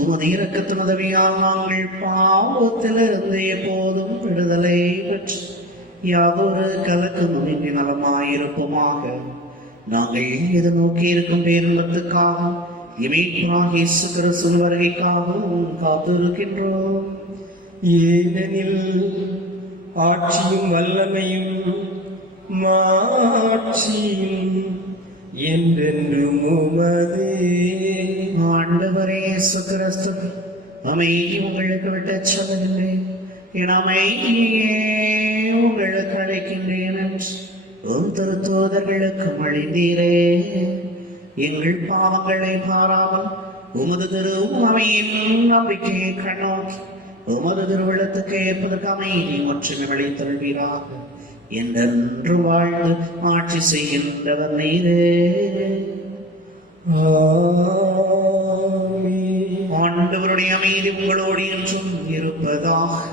உமது இரக்கத்தின் உதவியால் நாங்கள் பாவத்திலிருந்து எப்போதும் விடுதலை பெற்று யாதொரு கலக்கமின்றி நலமாயிருப்போமாக. நாங்கள் எது நோக்கி இருக்கும் பேரின்பத்துக்காக இமைப்பாக இயேசு கிறிஸ்து வருகைக்காகவும் காத்திருக்கின்றோம். ஏனெனில் ஆட்சியும் வல்லமையும் மாட்சியும் என்றென்றும் உமதே. ஆண்டவரே இயேசு கிறிஸ்து, அமைதி உங்களுக்கு விட்டுச் செல்லவில்லை, என் அமைதியே உங்களுக்கு அழைக்கின்றேன் என்று உம் திருத்தூதர்களுக்கு அழிந்தீரே. எங்கள் பாவங்களை பாராமல் உமது திரு அமையின் நம்பிக்கையை கண்ணோக்கி உமது திருவிழத்துக்கு ஏற்பதற்கு அமைதி மற்றும் விளைத்தல்வீராக என்றென்று வாழ்ந்து ஆட்சி செய்கின்றவர் நீரே. ஆண்டவருடைய அமைதி உங்களோடு என்றும் இருப்பதாக.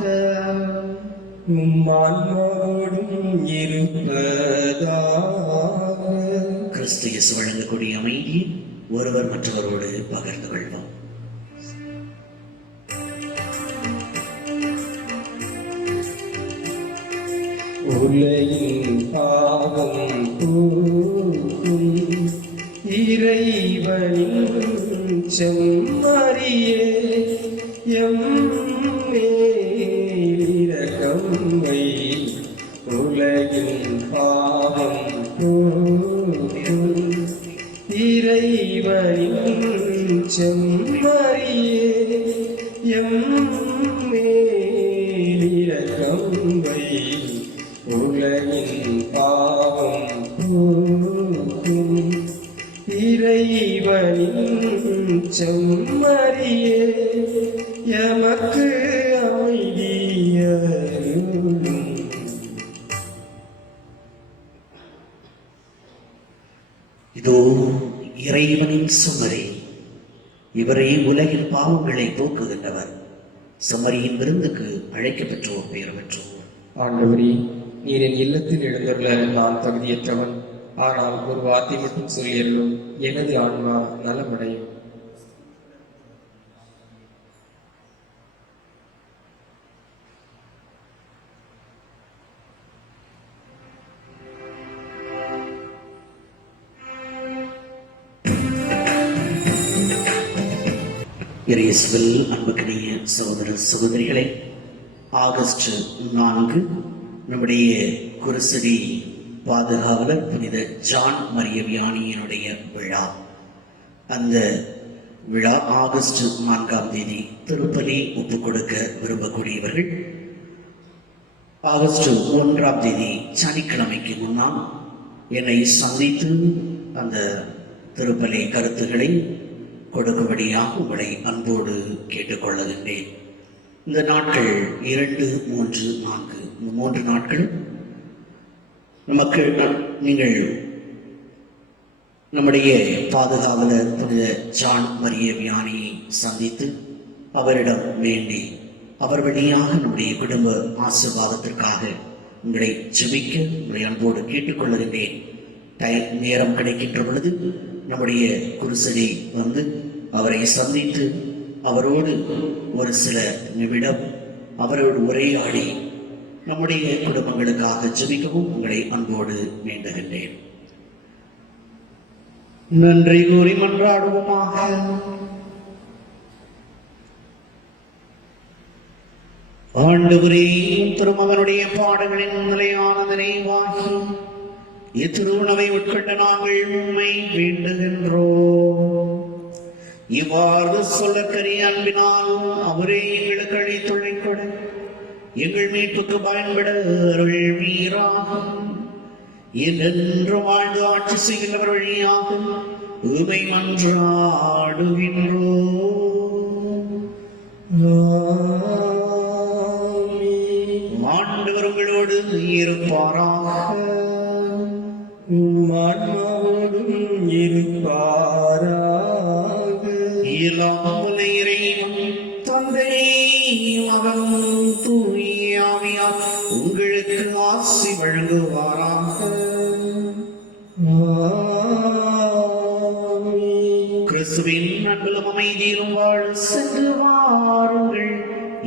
ஆன்மாவோடும் இருப்பதாக. கிறிஸ்து இயேசு வழங்கக்கூடிய அமைதியை ஒருவர் மற்றவரோடு பகிர்ந்து கொள்வோம். உலகின் பாவம் போக்கும் இறைவனின் செம்மறியே, எம்மேலிரக்கம் வை. உலகின் பாவம் போக்கும் இறைவனின் செம்மறியே, எம்மேலிரக்கம் வை. உலகின் பாவம் போக்கும் இறைவனின் செம்மறியே, எமக்கு அமைதியருளும். இதோ இறைவனின் செம்மறி, இவரை உலகின் பாவங்களை போக்குகின்றவர். செம்மறியின் விருந்துக்கு அழைக்கப் பெற்றோர் பெயர் பெற்றோர். ஆண்டவரே, நீர் என் இல்லத்தில் எழுந்துள்ள நான் தகுதியற்றவன். ஆனால் ஒரு வார்த்தை மட்டும் சொல்லியருளும், எனது ஆன்மா நலமடையும். இயேசுவில் அன்புக்கினிய சகோதர சகோதரிகளே, ஆகஸ்ட் 4 நம்முடைய குருசடி பாதுகாவலர் புனித ஜான் மரிய வியானியினுடைய விழா. அந்த விழா ஆகஸ்ட் 4ஆம் தேதி திருப்பலி ஒப்புக் கொடுக்க விரும்பக்கூடியவர்கள் ஆகஸ்ட் 1ஆம் தேதி சனிக்கிழமைக்கு முன்னால் என்னை சந்தித்து அந்த திருப்பலி கருத்துக்களை கொடுக்கும்படியாக உங்களை அன்போடு கேட்டுக்கொள்ளுகின்றேன். இந்த நாட்கள் 2, 3, 4 இந்த 3 நாட்கள் நமக்கு நீங்கள் நம்முடைய பாதுகாவலர் புனித ஜான் மரிய வியானியை சந்தித்து அவரிடம் வேண்டி அவர் வழியாக நம்முடைய குடும்ப ஆசீர்வாதத்திற்காக உங்களை ஜெபிக்க உங்களை அன்போடு கேட்டுக்கொள்ளுகின்றேன். நேரம் கிடைக்கின்ற பொழுது நம்முடைய குருசனை வந்து அவரை சந்தித்து அவரோடு ஒரு சில நிமிடம் அவரோடு உரையாடி நம்முடைய குடும்பங்களுக்காக ஜெபிக்கவும் உங்களை அன்போடு வேண்டுகின்றேன். நன்றி கூறி மன்றாடுவோமாக. ஆண்டவரே, திருமகனுடைய பாடங்களின் நிலையான நினைவாகி இத்திருவுணவை உட்கொண்ட நாங்கள் உம்மை வேண்டுகின்றோம். இவ்வாறு சொல்லக்கரிய அன்பினாலும் அவரே எங்களுக்கு அளித்துள்ளை கொட எங்கள் மீட்புக்கு பயன்பட அருள் வீராகும். என்றென்று வாழ்ந்து ஆட்சி செய்கின்றவர் வழியாக உமை மன்றாடுகின்றோம். ஆண்டவர் உங்களோடு இருப்பாராக. ஆன்மாவோடும் இருப்பாராக. எல்லாம் இறைவன் தந்தை மகன் தூய ஆவியார் உங்களுக்கு ஆசி வழங்குவாராக. கிறிஸ்துவின் அன்பிலும் அமைதியிலும் வாழ சென்று வாருங்கள்.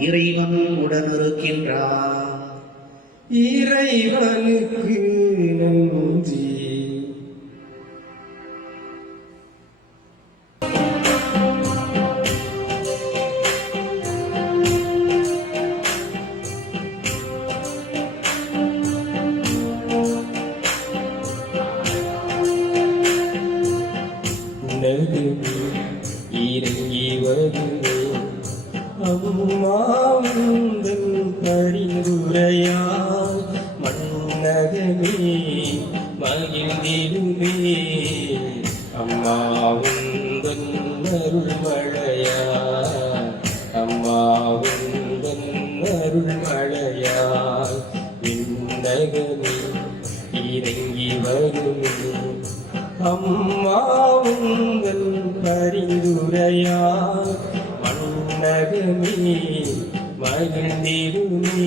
இறைவன் உடன் இருக்கின்றார். இறைவனுக்கு நன்றி. இறங்கி வருவே அம்மாவுந்தன் பரிந்துரையால் மன்னகமே மகிழ்ந்திடுமே. அம்மாவுந்தன் அருள்மழையால் அம்மாவுந்தன் அருள்மழையால் விண்ணகமே இறங்கி வருமே. அம்மாவுந்தன் பரிந்துரையால் மன்னகமே மகிழ்ந்திடுமே.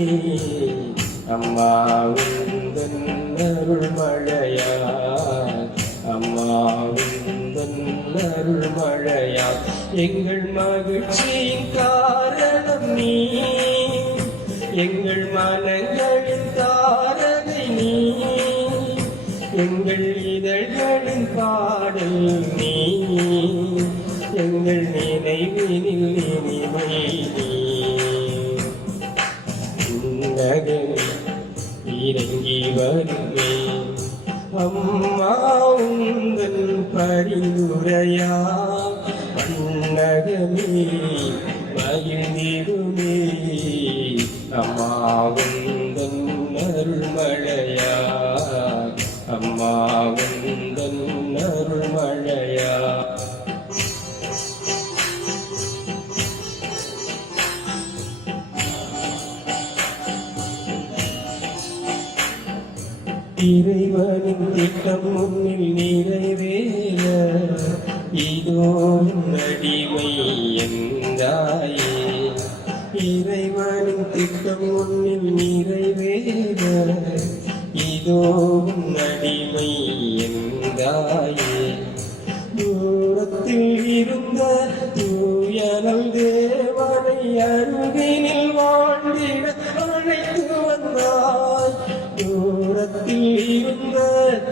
அம்மாவுந்தன் அருள்மழையால் அம்மாவுந்தன் அருள்மழையால் எங்கள் மகிழ்ச்சியின் காரணம் நீ, எங்கள் மனங்களின் தாரகை நீ, எங்கள் இதழ்களின் பாடல் நீ, எங்கள் நினைவினில் இனிமை நீ. உன்னகமே இறங்கி வருமே. அம்மாவுந்தன் பரிந்துரையா மன்னகமே மகிழ்ந்திடுமே. அம்மாவுந்தன் அருள்மழையா அம்மாவுந்தன் அருள்மழையா. இறைவனின் திட்டம் முன்னில் நிறைவேற இதோ அடிமை என்றாயே. இறைவனின் திட்டம் முன்னில் நிறைவேற இதோ அடிமை என்றாயே. தூரத்தில் இருந்த தூயனல் தேவனை அருகினில் வாழ்ந்திட அழைத்து வந்தாய். தூரத்தில் இருந்த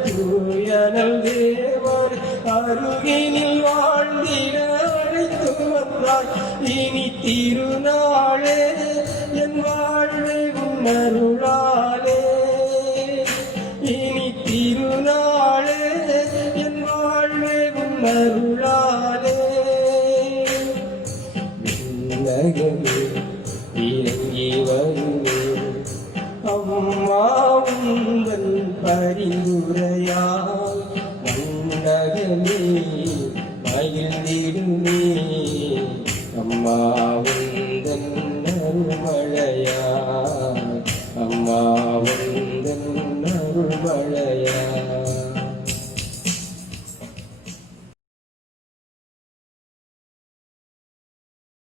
தூயனல் தேவனை அருகினில் வாழ்ந்திட அழைத்து வந்தாய். இனி திருநாளே என் வாழ்வை உன்னருளாலே. இனி திருநாளே என் வாழ்வை உன்னருளாலே. அம்மா உந்தன் பரிந்துரையால் மன்னகமே மகிழ்ந்திடுமே. அம்மா உந்தன் அருள்மழையால் அம்மா